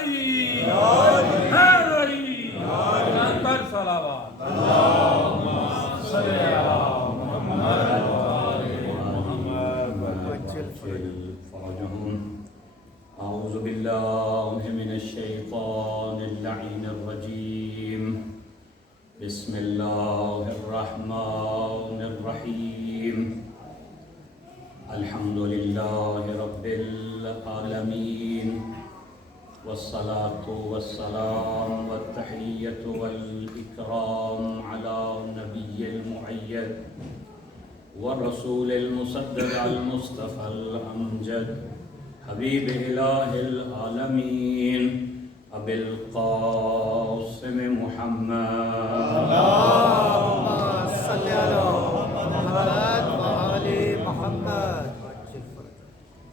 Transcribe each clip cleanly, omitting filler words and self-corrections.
علی خیر علی پر صلوات اللہم صلی علی محمد أعوذ بالله من الشيطان اللعين الرجيم بسم الله الرحمن الرحيم الحمد لله رب العالمين والصلاة والسلام والتحية والإكرام على النبي المؤيد والرسول المصدق المصطفى الأمجد حبيب إله العالمين أبي القاسم محمد اللهم صل على محمد وآل محمد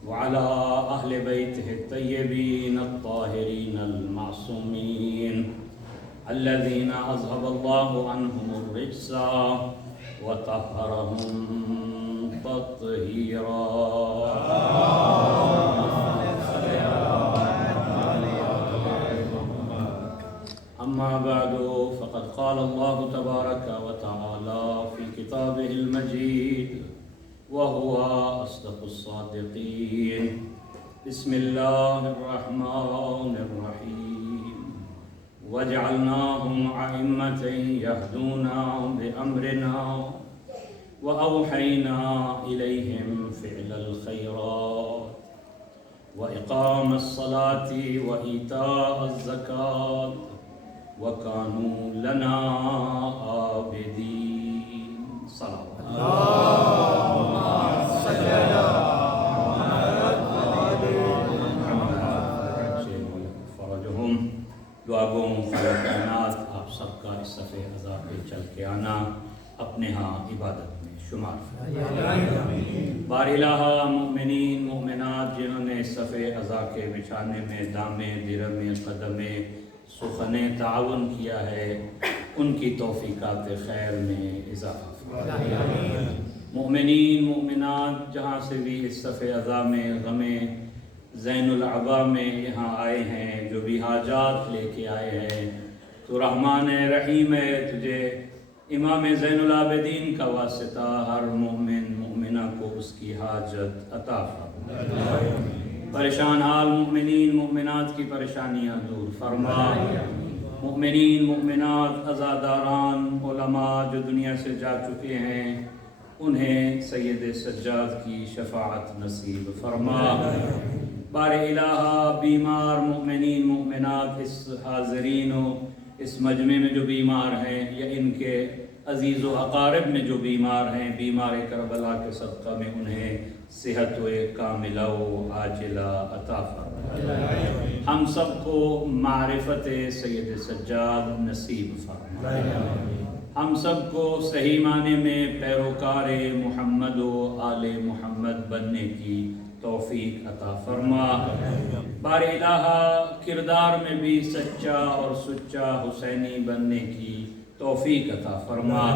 وعلى أهل بيته الطيبين الطاهرين المعصومين الذين أذهب الله عنهم الرجس وطهرهم تطهيرا أما بعد فقد قال الله تبارك وتعالى في كتابه المجيد وهو أصدق الصادقين بسم الله الرحمن الرحيم وجعلناهم أئمة يهدون بأمرنا وأوحينا إليهم فعل الخيرات وإقام الصلاة وإيتاء الزكاة وكانوا لنا عابدين صلوات اللهم صل على محمد فرجهم دعاگوں فرقانات آپ سب کا اس صفحے عذاب پہ چل کے آنا اپنے ہاں عبادت میں شمار بار الہ مومنین مومنات جنہوں نے صفحے عذاب کے بچھانے میں دامے درمے قدمے سخن تعاون کیا ہے ان کی توفیقات خیر میں اضافہ مومنین مومنات جہاں سے بھی اس صفحے عزا میں غم زین العبا میں یہاں آئے ہیں جو بھی حاجات لے کے آئے ہیں تو رحمان رحیم ہے تجھے امام زین العابدین کا واسطہ ہر مومن مومنہ کو اس کی حاجت عطا فرما پریشان حال مومنین مومنات کی پریشانیاں دور فرما مومنین مومنات عزاداران علماء جو دنیا سے جا چکے ہیں انہیں سید سجاد کی شفاعت نصیب فرما بار الہ بیمار مومنین مومنات اس حاضرین و اس مجمع میں جو بیمار ہیں یا ان کے عزیز و اقارب میں جو بیمار ہیں بیمار کربلا کے صدقہ میں انہیں صحت و کاملہ و عاجلہ عطا فرما ہم سب کو معرفت سید سجاد نصیب فرما ہم سب کو صحیح معنی میں پیروکار محمد و آل محمد بننے کی توفیق عطا فرما بار الہ کردار میں بھی سچا اور سچا حسینی بننے کی توفیق عطا فرما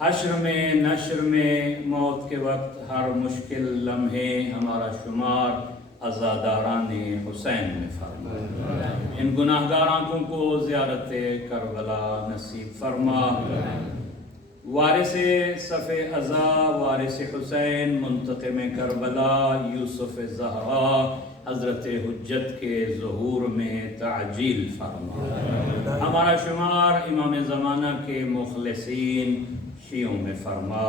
حشر میں نشر میں موت کے وقت ہر مشکل لمحے ہمارا شمار عزاداران حسین میں فرما ان گناہگار آنکھوں کو زیارت کربلا نصیب فرما وارث صف عزا وارث حسین منتقم کربلا یوسف زہرا حضرت حجت کے ظہور میں تعجیل فرما ہمارا شمار امام زمانہ کے مخلصین شیعوں میں فرما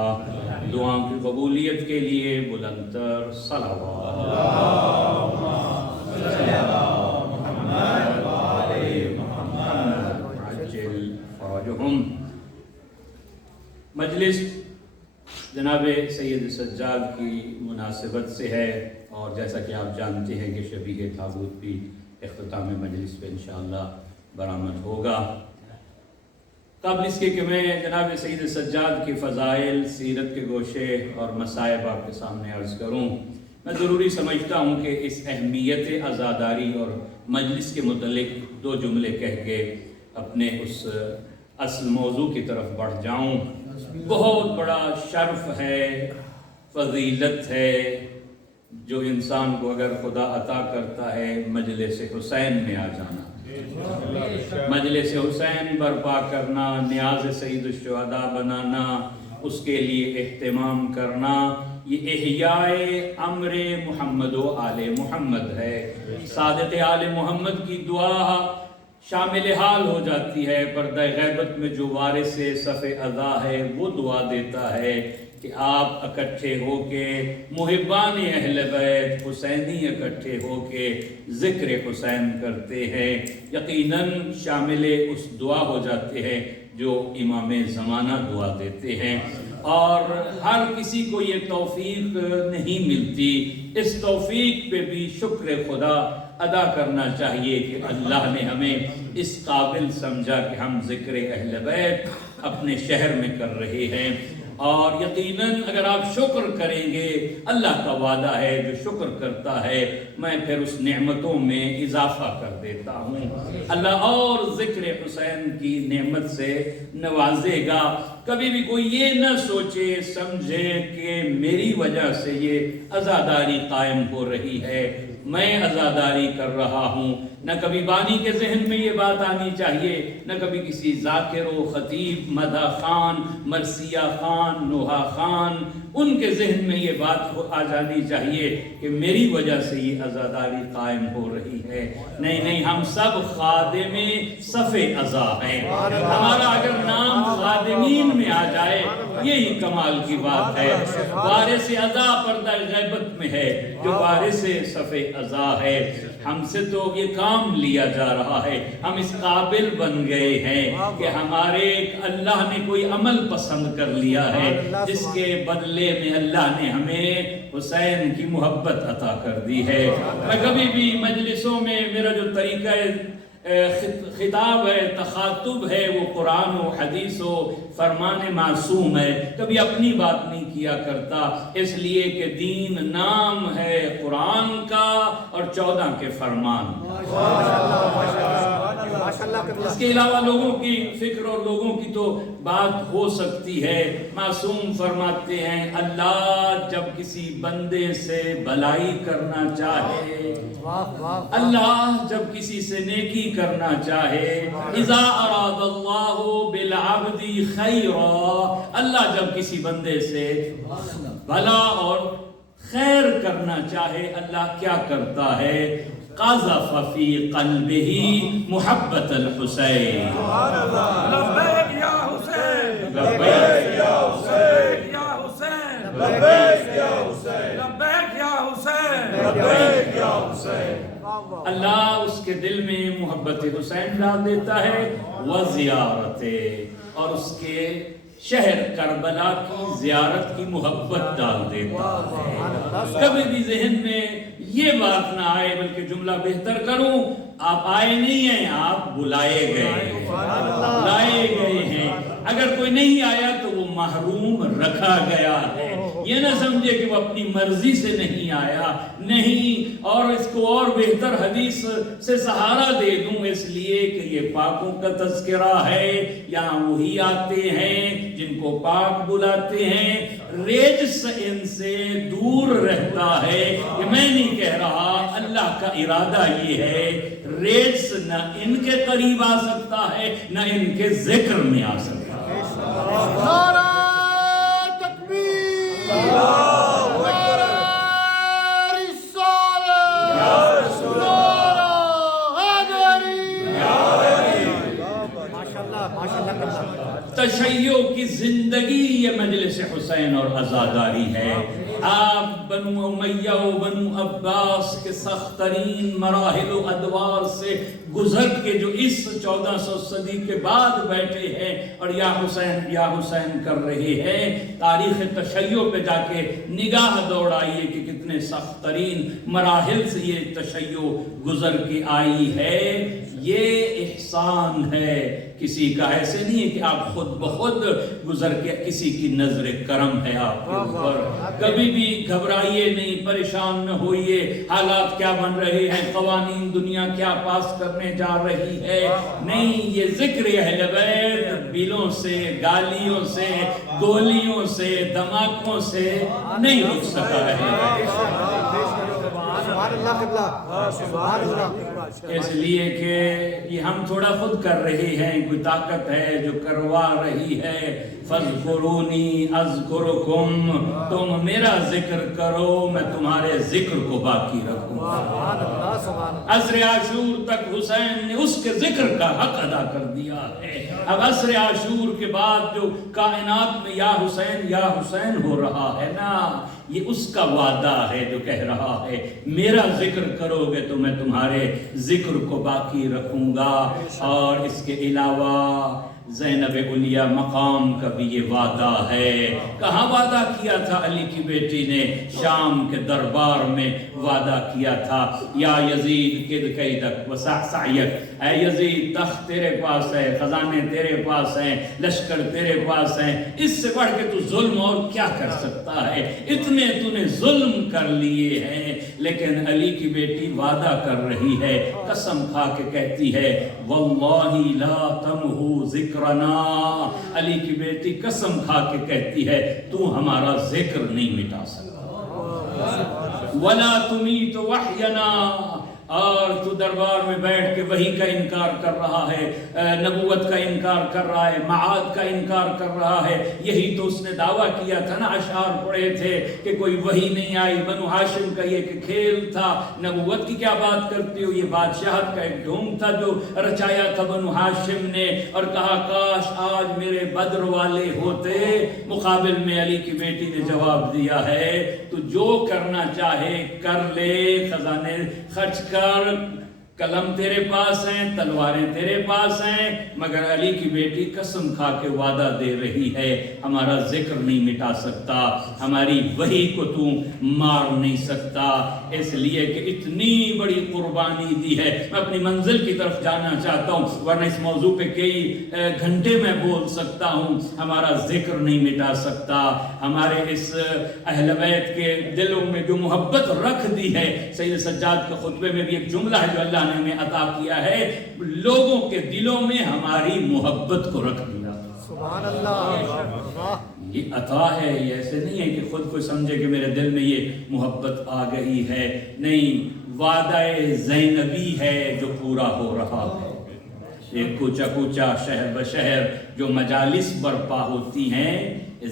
دعاؤں کی قبولیت کے لیے بلندتر صلوات اللہم صلی علی محمد وآل محمد عجل فرجهم مجلس جناب سید سجاد کی مناسبت سے ہے اور جیسا کہ آپ جانتے ہیں کہ شبیہ تابوت بھی اختتام مجلس پہ انشاءاللہ برآمد ہوگا قبل اس کے کہ میں جناب سید سجاد کی فضائل سیرت کے گوشے اور مصائب آپ کے سامنے عرض کروں میں ضروری سمجھتا ہوں کہ اس اہمیت عزاداری اور مجلس کے متعلق دو جملے کہہ کے اپنے اس اصل موضوع کی طرف بڑھ جاؤں. بہت بڑا شرف ہے، فضیلت ہے جو انسان کو اگر خدا عطا کرتا ہے مجلس حسین میں آ جانا، مجلس حسین برپا کرنا، نیاز سید الشہداء بنانا، اس کے لیے اہتمام کرنا، یہ احیاء امر محمد و آل محمد ہے۔ صادق آل محمد کی دعا شامل حال ہو جاتی ہے۔ پردہ غیبت میں جو وارث صف اعضا ہے وہ دعا دیتا ہے کہ آپ اکٹھے ہو کے محبان اہل بیت حسینی اکٹھے ہو کے ذکر حسین کرتے ہیں، یقیناً شامل اس دعا ہو جاتے ہیں جو امام زمانہ دعا دیتے ہیں۔ اور ہر کسی کو یہ توفیق نہیں ملتی، اس توفیق پہ بھی شکر خدا ادا کرنا چاہیے کہ اللہ نے ہمیں اس قابل سمجھا کہ ہم ذکر اہل بیت اپنے شہر میں کر رہے ہیں۔ اور یقیناً اگر آپ شکر کریں گے، اللہ کا وعدہ ہے جو شکر کرتا ہے میں پھر اس نعمتوں میں اضافہ کر دیتا ہوں۔ اللہ اور ذکر حسین کی نعمت سے نوازے گا۔ کبھی بھی کوئی یہ نہ سوچے سمجھے کہ میری وجہ سے یہ عزاداری قائم ہو رہی ہے، میں عزاداری کر رہا ہوں۔ نہ کبھی بانی کے ذہن میں یہ بات آنی چاہیے، نہ کبھی کسی ذاکر و خطیب مدح خان، مرثیہ خان، نوحہ خان ان کے ذہن میں یہ بات آ جانی چاہیے کہ میری وجہ سے یہ عزاداری قائم ہو رہی ہے۔ نہیں نہیں، ہم سب خادم صف اعضا ہیں۔ ہمارا اگر نام خادمین میں آ جائے یہی کمال کی بات ہے۔ وارث اعضا پردہ غیبت میں ہے، جو وارث صف اعضا ہے۔ ہم سے تو یہ کام لیا جا رہا ہے، ہم اس قابل بن گئے ہیں کہ ہمارے اللہ نے کوئی عمل پسند کر لیا ہے جس کے بدلے میں اللہ نے ہمیں حسین کی محبت عطا کر دی ہے۔ میں کبھی بھی مجلسوں میں میرا جو طریقہ خطاب ہے، تخاطب ہے، وہ قرآن و حدیث و فرمان معصوم ہے، کبھی اپنی بات نہیں کیا کرتا، اس لیے کہ دین نام ہے قرآن کا اور 14 کے فرمان۔ اس کے علاوہ لوگوں کی فکر اور لوگوں کی تو بات ہو سکتی ہے۔ معصوم فرماتے ہیں اللہ جب کسی بندے سے بھلائی کرنا چاہے، اللہ جب کسی سے نیکی کرنا چاہے، اذا اراد اللہ بالعبد خیرا، اللہ جب کسی بندے سے بھلا اور خیر کرنا چاہے اللہ کیا کرتا ہے؟ قذف فی قلبہ محبت الحسین۔ لبیک یا حسین، لبیک یا حسین، یا حسین، لبیک یا حسین، لبیک یا حسین، لبیک یا حسین۔ اللہ اس کے دل میں محبت حسین ڈال دیتا ہے، وزیارت، اور اس کے شہر کربلا کی زیارت کی محبت ڈال دیتا ہے۔ کبھی بھی ذہن میں یہ بات نہ آئے، بلکہ جملہ بہتر کروں، آپ آئے نہیں ہیں، آپ بلائے گئے ہیں، بلائے گئے ہیں۔ اگر کوئی نہیں آیا تو وہ محروم رکھا گیا ہے۔ یہ نہ سمجھے کہ وہ اپنی مرضی سے نہیں آیا، نہیں، اور اس کو اور بہتر حدیث سے سہارا دے دوں اس لیے کہ یہ پاکوں کا تذکرہ ہے، یہاں وہی آتے ہیں جن کو پاک بلاتے ہیں۔ رجس ان سے دور رہتا ہے، یہ میں نہیں کہہ رہا، اللہ کا ارادہ یہ ہے، رجس نہ ان کے قریب آ سکتا ہے نہ ان کے ذکر میں آ سکتا ہے۔ نعرہ تکبیر، نعرہ رسالت، نعرہ حیدری۔ ماشاءاللہ ماشاءاللہ۔ تشیع کی زندگی یہ مجلس حسین اور عزاداری ہے۔ آپ بنو امیہ و بنو عباس کے سخت ترین مراحل و ادوار سے گزر کے جو اس 1400 صدی کے بعد بیٹھے ہیں اور یا حسین کر رہے ہیں، تاریخ تشیع پہ جا کے نگاہ دوڑائیے کہ کتنے سخت ترین مراحل سے یہ تشیع گزر کے آئی ہے۔ یہ احسان ہے کسی کا، ایسے نہیں ہے کہ آپ خود بخود گزر کے، کسی کی نظر کرم ہے آپ کے اوپر۔ کبھی بھی گھبرائیے نہیں، پریشان نہ ہوئیے، حالات کیا بن رہے ہیں، قوانین دنیا کیا پاس کرنے جا رہی ہے، نہیں، یہ ذکر اہل بیت بلوں سے، گالیوں سے، گولیوں سے، دھماکوں سے نہیں رک سکا ہے۔ سبحان اللہ قبلہ سبحان اللہ اس لیے کہ یہ ہم تھوڑا خود کر رہے ہیں، کوئی طاقت ہے جو کروا رہی ہے۔ فَاذْكُرُونِي أَذْكُرُكُمْ، تم میرا ذکر کرو میں تمہارے ذکر کو باقی رکھوں گا۔ سبحان اللہ سبحان اللہ۔ عصر عاشور تک حسین نے اس کے ذکر کا حق ادا کر دیا ہے۔ اب عصر عاشور کے بعد جو کائنات میں یا حسین ہو رہا ہے نا، یہ اس کا وعدہ ہے جو کہہ رہا ہے میرا ذکر کرو گے تو میں تمہارے ذکر کو باقی رکھوں گا۔ اور اس کے علاوہ زینب علیہ مقام کا بھی یہ وعدہ ہے۔ کہاں وعدہ کیا تھا علی کی بیٹی نے؟ شام کے دربار میں وعدہ کیا تھا، یا یزید کد کیدک وسع سعیک، اے یزید تخت تیرے پاس ہے، خزانے تیرے پاس ہیں، لشکر تیرے پاس ہیں، اس سے بڑھ کے تو ظلم اور کیا کر سکتا ہے؟ اتنے تو نے ظلم کر لیے ہیں۔ لیکن علی کی بیٹی وعدہ کر رہی ہے، قسم کھا کے کہتی ہے واللہ لا تمحو ذکرنا، علی کی بیٹی قسم کھا کے کہتی ہے تو ہمارا ذکر نہیں مٹا سکتا، ولا تمیت وحینا، اور تو دربار میں بیٹھ کے وحی کا انکار کر رہا ہے، نبوت کا انکار کر رہا ہے، معاد کا انکار کر رہا ہے۔ یہی تو اس نے دعویٰ کیا تھا نا، اشعار پڑھے تھے کہ کوئی وحی نہیں آئی، بنو ہاشم کا یہ کہ کھیل تھا، نبوت کی کیا بات کرتے ہو؟ یہ بادشاہت کا ایک ڈھونگ تھا جو رچایا تھا بنو ہاشم نے، اور کہا کاش آج میرے بدر والے ہوتے۔ مقابل میں علی کی بیٹی نے جواب دیا ہے تو جو کرنا چاہے کر لے، خزانے خرچ کر، قلم تیرے پاس ہیں، تلواریں تیرے پاس ہیں، مگر علی کی بیٹی قسم کھا کے وعدہ دے رہی ہے ہمارا ذکر نہیں مٹا سکتا، ہماری وحی کو تو مار نہیں سکتا۔ اس لیے کہ اتنی بڑی قربانی دی ہے۔ میں اپنی منزل کی طرف جانا چاہتا ہوں، ورنہ اس موضوع پہ کئی گھنٹے میں بول سکتا ہوں۔ ہمارا ذکر نہیں مٹا سکتا، ہمارے اس اہل بیت کے دلوں میں جو محبت رکھ دی ہے۔ سید سجاد کے خطبے میں بھی ایک جملہ ہے جو اللہ نے ہمیں عطا کیا ہے، لوگوں کے دلوں میں ہماری محبت کو رکھ دیا۔ سبحان اللہ، یہ عطا ہے، یہ ایسے نہیں ہے کہ خود کو سمجھے کہ میرے دل میں یہ محبت آ گئی ہے، نہیں، وعدہ زینبی ہے جو پورا ہو رہا ہے۔ ایک کوچا کوچا شہر بشہر جو مجالس برپا ہوتی ہیں،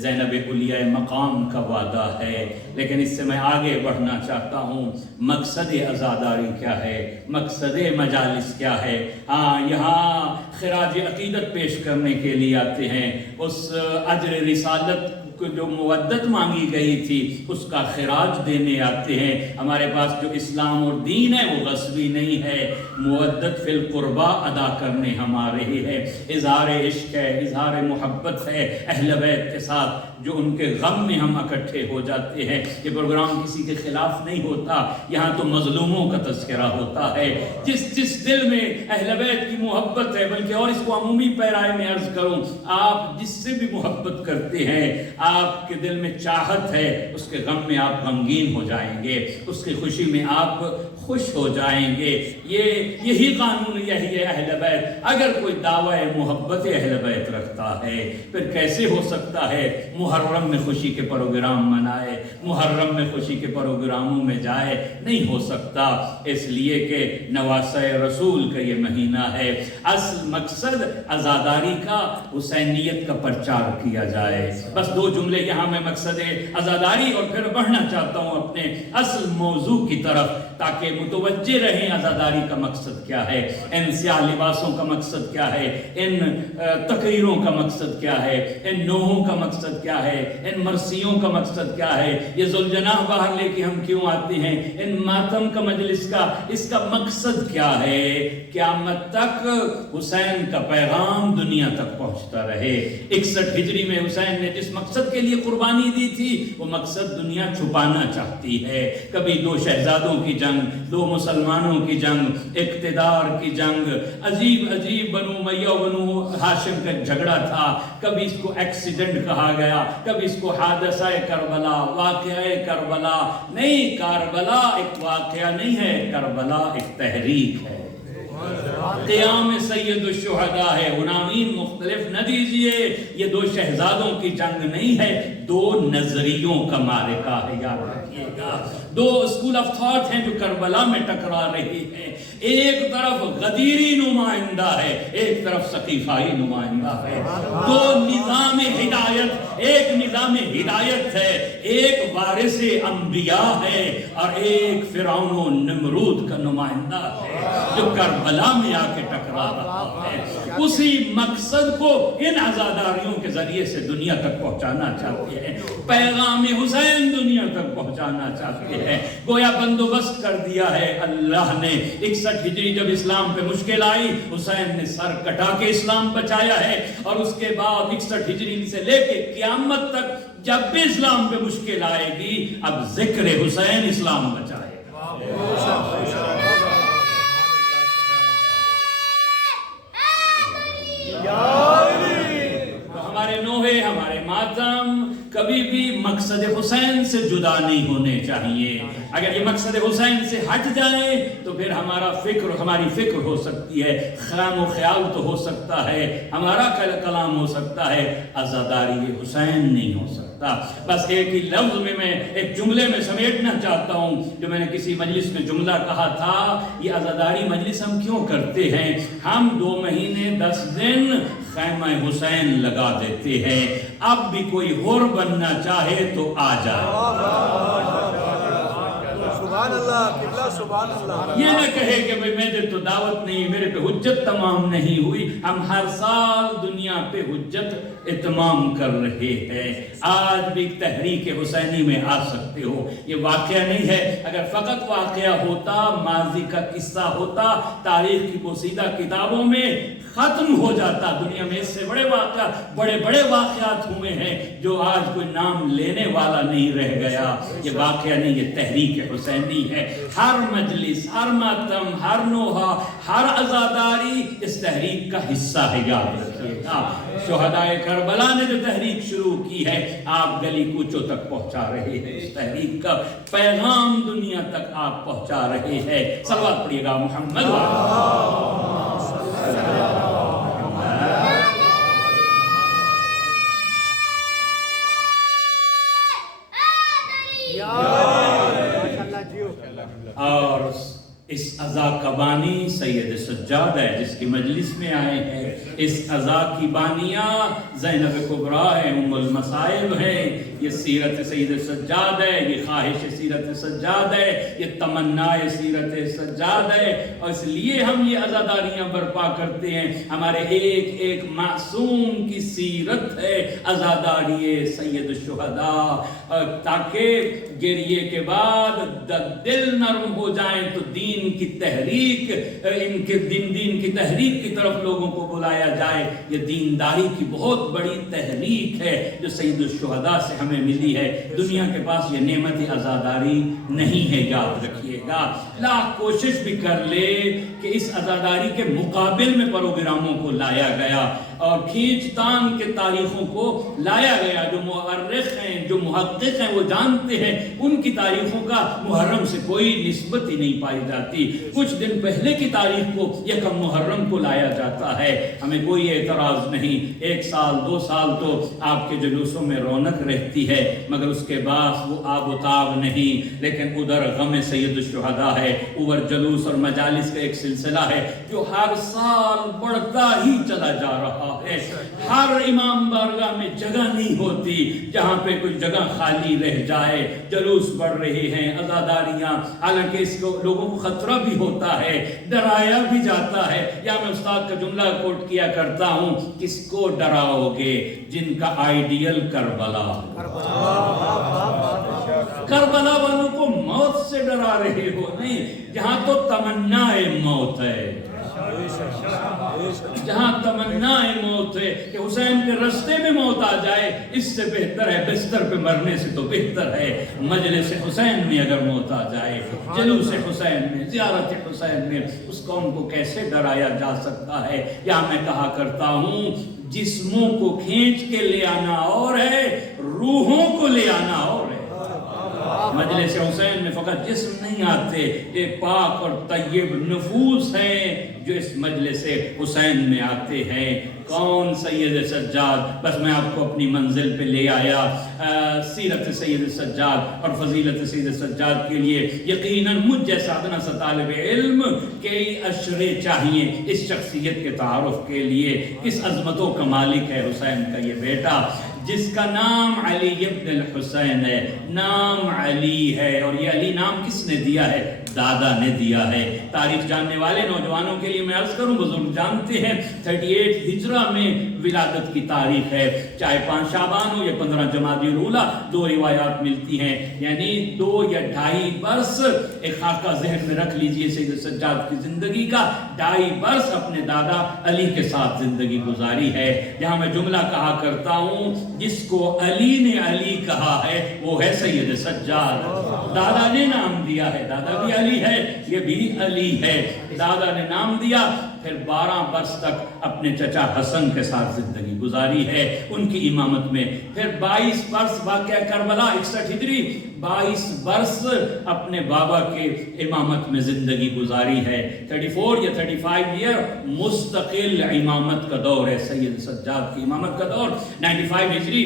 زینب علیہ مقام کا وعدہ ہے۔ لیکن اس سے میں آگے بڑھنا چاہتا ہوں، مقصد عزاداری کیا ہے، مقصد مجالس کیا ہے؟ ہاں، یہاں خراج عقیدت پیش کرنے کے لیے آتے ہیں، اس اجر رسالت کو جو مودت مانگی گئی تھی اس کا خراج دینے آتے ہیں۔ ہمارے پاس جو اسلام اور دین ہے وہ غصبی نہیں ہے، مودت فی القربہ ادا کرنے ہم آ رہے ہیں۔ اظہار عشق ہے، اظہار محبت ہے اہل بیت کے ساتھ، جو ان کے غم میں ہم اکٹھے ہو جاتے ہیں۔ یہ پروگرام کسی کے خلاف نہیں ہوتا، یہاں تو مظلوموں کا تذکرہ ہوتا ہے۔ جس دل میں اہل بیت کی محبت ہے، بلکہ اور اس کو عمومی پیرائے میں عرض کروں، آپ جس سے بھی محبت کرتے ہیں، آپ کے دل میں چاہت ہے، اس کے غم میں آپ غمگین ہو جائیں گے، اس کی خوشی میں آپ خوش ہو جائیں گے۔ یہی قانون، یہی ہے اہل بیت۔ اگر کوئی دعوی محبت اہل بیت رکھتا ہے، پھر کیسے ہو سکتا ہے محرم میں خوشی کے پروگرام منائے، محرم میں خوشی کے پروگراموں میں جائے؟ نہیں ہو سکتا، اس لیے کہ نواسہ رسول کا یہ مہینہ ہے۔ اصل مقصد عزاداری کا حسینیت کا پرچار کیا جائے۔ بس دو جملے یہاں میں مقصد عزاداری اور پھر بڑھنا چاہتا ہوں اپنے اصل موضوع کی طرف، تاکہ متوجہ رہیں عزاداری کا مقصد کیا ہے، ان سیاہ لباسوں کا مقصد کیا ہے، ان تقریروں کا مقصد کیا ہے، ان نوحوں کا مقصد کیا ہے، ان مرثیوں کا مقصد کیا ہے، یہ ذوالجناح باہر لے کے ہم کیوں آتے ہیں، ان ماتم کا مجلس کا اس کا مقصد کیا ہے؟ قیامت تک حسین کا پیغام دنیا تک پہنچتا رہے۔ 61 ہجری میں حسین نے جس مقصد کے لیے قربانی دی تھی وہ مقصد دنیا چھپانا چاہتی ہے۔ کبھی دو شہزادوں کی جنگ، دو مسلمانوں کی جنگ، اقتدار کی جنگ، عجیب عجیب بنو امیہ و بنو ہاشم کا جھگڑا تھا، کبھی اس کو ایکسیڈنٹ کہا گیا، کبھی اس کو حادثہ کربلا، واقعہ کربلا۔ نہیں، کربلا ایک واقعہ نہیں ہے، کربلا ایک تحریک ہے، قیام سید الشہداء ہے۔ عناوین مختلف نہ دیجئے، یہ دو شہزادوں کی جنگ نہیں ہے، دو نظریوں کا معرکہ ہے، یاد رکھیے گا۔ دو اسکول آف تھاٹ ہیں جو کربلا میں ٹکرا رہی ہیں. ایک طرف غدیری نمائندہ ہے، ایک طرف ثقیفائی نمائندہ ہے. دو نظام ہدایت، ایک نظام ہدایت ہے، ایک وارث انبیاء ہے اور ایک فرعون و نمرود کا نمائندہ ہے جو کربلا میں آ کے ٹکرا رہا ہے. اسی مقصد کو ان عزاداریوں کے ذریعے سے دنیا تک پہنچانا چاہتے ہیں. پیغام حسین دنیا تک پہنچانا چاہتے ہیں. گویا بندوبست کر دیا ہے اللہ نے. 61 ہجری جب اسلام پہ مشکل آئی، حسین نے سر کٹا کے اسلام بچایا ہے، اور اس کے بعد 61 ہجری سے لے کے قیامت تک جب بھی اسلام پہ مشکل آئے گی، اب ذکر حسین اسلام بچائے گا. ہمارے نوحے، ہمارے ماتم کبھی بھی مقصد حسین سے جدا نہیں ہونے چاہیے. اگر یہ مقصد حسین سے ہٹ جائے تو پھر ہماری فکر ہو سکتی ہے، خیام و خیال تو ہو سکتا ہے، ہمارا کلام ہو سکتا ہے، عزاداری حسین نہیں ہو سکتا. بس ایک ہی لفظ میں ایک جملے میں سمیٹنا چاہتا ہوں جو میں نے کسی مجلس میں جملہ کہا تھا. یہ عزاداری مجلس ہم کیوں کرتے ہیں؟ ہم 2 مہینے 10 دن خیمہ حسین لگا دیتے ہیں. اب بھی کوئی اور بننا چاہے تو آ جائے. سبحان اللہ قبلہ، سبحان اللہ. یہ نہ کہے کہ میرے تو دعوت نہیں، میرے پہ حجت تمام نہیں ہوئی. ہم ہر سال دنیا پہ حجت اتمام کر رہے ہیں. آج بھی تحریک حسینی میں آ سکتے ہو. یہ واقعہ نہیں ہے. اگر فقط واقعہ ہوتا، ماضی کا قصہ ہوتا، تاریخ کی پوشیدہ کتابوں میں ختم ہو جاتا. دنیا میں اس سے بڑے واقعات ہوئے ہیں جو آج کوئی نام لینے والا نہیں رہ گیا. یہ واقعہ نہیں، یہ تحریک حسینی ہے. ہر مجلس، ہر ماتم، ہر نوحہ، ہر عزاداری اس تحریک کا حصہ ہے. یاد رکھیے گا شہدائے کربلا نے جو تحریک شروع کی ہے، آپ گلی کوچوں تک پہنچا رہے ہیں. اس تحریک کا پیغام دنیا تک آپ پہنچا رہے ہیں. صلوات پڑھیے گا محمد اور اس عزا کا بانی سید سجاد ہے جس کی مجلس میں آئے ہیں. اس عزا کی بانیہ زینب کبریٰ ہے، ام المصائب ہے. یہ سیرت سید سجاد ہے، یہ خواہش سیرت سجاد ہے، یہ تمنا سیرت سجاد ہے. اور اس لیے ہم یہ عزاداریاں برپا کرتے ہیں. ہمارے ایک ایک معصوم کی سیرت ہے عزاداری سید الشہداء، تاکہ گریے کے بعد دل نرم ہو جائیں تو دین کی تحریک، دین کی تحریک کی طرف لوگوں کو بلایا جائے. یہ دینداری کی بہت بڑی تحریک ہے جو سید الشہداء سے ہمیں ملی ہے. دنیا کے پاس یہ نعمت عزاداری نہیں ہے. یاد رکھیے گا. لاکھ کوشش بھی کر لے کہ اس عزاداری کے مقابل میں پروگراموں کو لایا گیا اور کھینچ تان کے تاریخوں کو لایا گیا. جو مؤرخ ہیں، جو محقق ہیں، وہ جانتے ہیں ان کی تاریخوں کا محرم سے کوئی نسبت ہی نہیں پائی جاتی. کچھ دن پہلے کی تاریخ کو یکم محرم کو لایا جاتا ہے. ہمیں کوئی اعتراض نہیں. 1 سال 2 سال تو آپ کے جلوسوں میں رونق رہتی ہے، مگر اس کے بعد وہ آب و تاب نہیں. لیکن ادھر غم سید الشہداء ہے، ادھر جلوس اور مجالس کا ایک سلسلہ ہے جو ہر سال بڑھتا ہی چلا جا رہا ہے. ہر امام بارگاہ میں جگہ نہیں ہوتی جہاں پہ کوئی جگہ خالی رہ جائے. جلوس بڑھ رہے ہیں، عزاداریاں، حالانکہ اس کو لوگوں کو خطرہ بھی ہوتا ہے، ڈرایا بھی جاتا ہے. یا میں استاد کا جملہ کوٹ کیا کرتا ہوں، کس کو ڈراؤ گے جن کا آئیڈیل کربلا. کربلا والوں کو موت سے ڈرا رہے ہو نہیں، جہاں تو تمنا موت ہے، جہاں تمنا موت ہے کہ حسین کے رستے میں موت آ جائے، اس سے بہتر ہے بستر پہ مرنے سے تو بہتر ہے مجلس حسین میں اگر موت آ جائے. جلوس حسین میں، زیارت حسین میں اس قوم کو کیسے ڈرایا جا سکتا ہے. یا میں کہا کرتا ہوں جسموں کو کھینچ کے لے آنا اور ہے، روحوں کو لے آنا اور ہے. مجلس حسین میں فقط جسم نہیں آتے، یہ پاک اور طیب نفوس ہیں جو اس مجلس حسین میں آتے ہیں۔ کون سید سجاد؟ بس میں آپ کو اپنی منزل پہ لے آیا۔ سیرت سید سجاد اور فضیلت سید سجاد کے لیے یقیناً مجھ جیسا ادنا سا طالب علم کئی اشرے چاہیے اس شخصیت کے تعارف کے لیے۔ کس عظمتوں کا مالک ہے حسین کا یہ بیٹا، جس کا نام علی ابن الحسین ہے، نام علی ہے، اور یہ علی نام کس نے دیا ہے؟ دادا نے دیا ہے۔ تاریخ جاننے والے نوجوانوں کے لیے میں عرض کروں، بزرگ جانتے ہیں 38 ہجرہ میں ولادت کی تاریخ ہے، چاہے 5 شعبان ہو یا 15 جمادی الاولیٰ، 2 روایات ملتی ہیں، یعنی 2 یا 2.5 برس ایک خاکہ ذہن میں رکھ لیجئے سید سجاد کی زندگی کا، 2.5 برس اپنے دادا علی کے ساتھ زندگی گزاری ہے۔ جہاں میں جملہ کہا کرتا ہوں، جس کو علی نے علی کہا ہے وہ ہے سید سجاد۔ دادا نے نام دیا ہے، دادا بھی علی ہے، یہ بھی علی ہے۔ دادا نے نام دیا، پھر 12 برس تک اپنے چچا حسن کے ساتھ زندگی گزاری ہے ان کی امامت میں، پھر 22 برس واقعہ کربلا 61 ہجری 22 برس اپنے بابا کے امامت میں زندگی گزاری ہے۔ 34 یا 35 ایئر مستقل امامت کا دور ہے سید سجاد کی امامت کا دور۔ 95 ہجری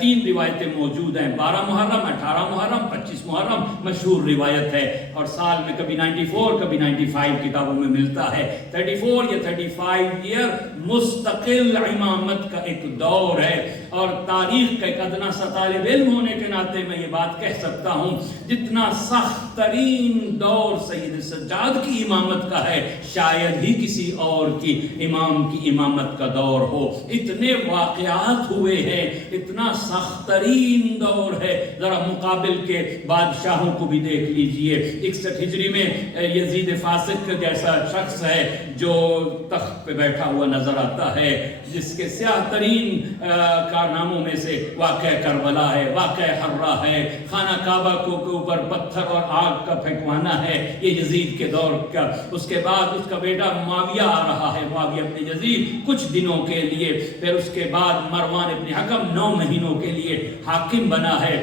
3 روایتیں موجود ہیں، 12 محرم، 18 محرم، 25 محرم مشہور روایت ہے، اور سال میں کبھی 94 کبھی 95 کتابوں میں ملتا ہے۔ 34 یا 35 ایئر مستقل امامت کا ایک دور ہے، اور تاریخ کا ایک ادنا سا طالب علم ہونے کے ناطے میں یہ بات کہہ سکتا ہوں، جتنا سخت ترین دور سید سجاد کی امامت کا ہے شاید ہی کسی اور کی امام کی امامت کا دور ہو۔ اتنے واقعات ہوئے ہیں، اتنا سخت ترین دور ہے۔ ذرا مقابل کے بادشاہوں کو بھی دیکھ لیجئے۔ 61 ہجری میں یزید فاسق جیسا شخص ہے جو تخت پہ بیٹھا ہوا نظر آتا ہے، جس کے سیاہ ترین کارناموں میں سے واقعہ کربلا ہے، واقعہ حرہ ہے، خانہ کعبہ کو کے اوپر پتھر اور آگ کا پھینکوانا ہے، یہ یزید کے دور کا۔ اس کے بعد اس کا بیٹا معاویہ آ رہا ہے، معاویہ ابن یزید کچھ دنوں کے لیے، پھر اس کے بعد مروان ابن حکم 9 مہینوں کے لیے حاکم بنا ہے۔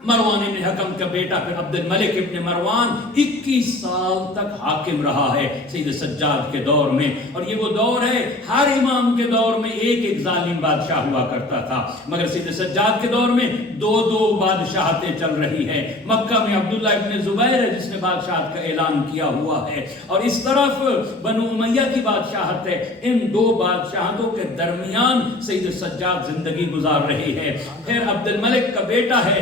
مروان ابن حکم کا بیٹا پھر عبد الملک ابن مروان 21 سال تک حاکم رہا ہے سید سجاد کے دور میں، اور یہ وہ دور ہے ہر امام کے دور میں ایک ظالم بادشاہ ہوا کرتا تھا، مگر سید سجاد کے دور میں 2 بادشاہتیں چل رہی ہیں۔ مکہ میں عبداللہ ابن زبیر ہے جس نے بادشاہت کا اعلان کیا ہوا ہے، اور اس طرف بنو امیہ کی بادشاہت ہے۔ ان 2 بادشاہتوں کے درمیان سید سجاد زندگی گزار رہے ہیں۔ پھر عبد الملک کا بیٹا ہے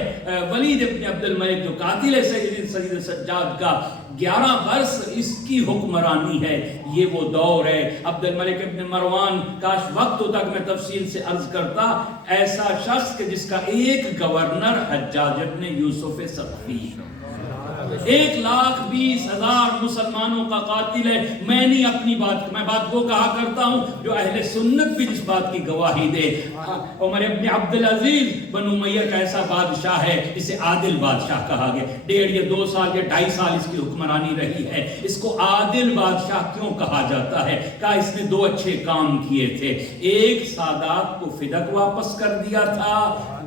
ولید ابن عبد الملک جو قاتل ہے سید سجاد کا، 11 برس اس کی حکمرانی ہے۔ یہ وہ دور ہے عبد الملک ابن مروان، کاش وقت ہوتا کہ میں تفصیل سے عرض کرتا، ایسا شخص کہ جس کا ایک گورنر حجاج ابن یوسف ثقفی، 1,20,000 مسلمانوں کا قاتل ہے۔ میں نہیں اپنی بات، میں بات وہ کہا کرتا ہوں جو اہل سنت بھی جس بات کی گواہی دے۔ عمر ابن عبدالعزیز بنو امیہ کا ایسا بادشاہ ہے اسے عادل بادشاہ کہا گیا، 1.5 یا 2 سال یا 2.5 سال اس کی حکمرانی رہی ہے، اس کو عادل بادشاہ کیوں کہا جاتا ہے؟ کہا اس نے 2 اچھے کام کیے تھے، ایک سادات کو فدق واپس کر دیا تھا،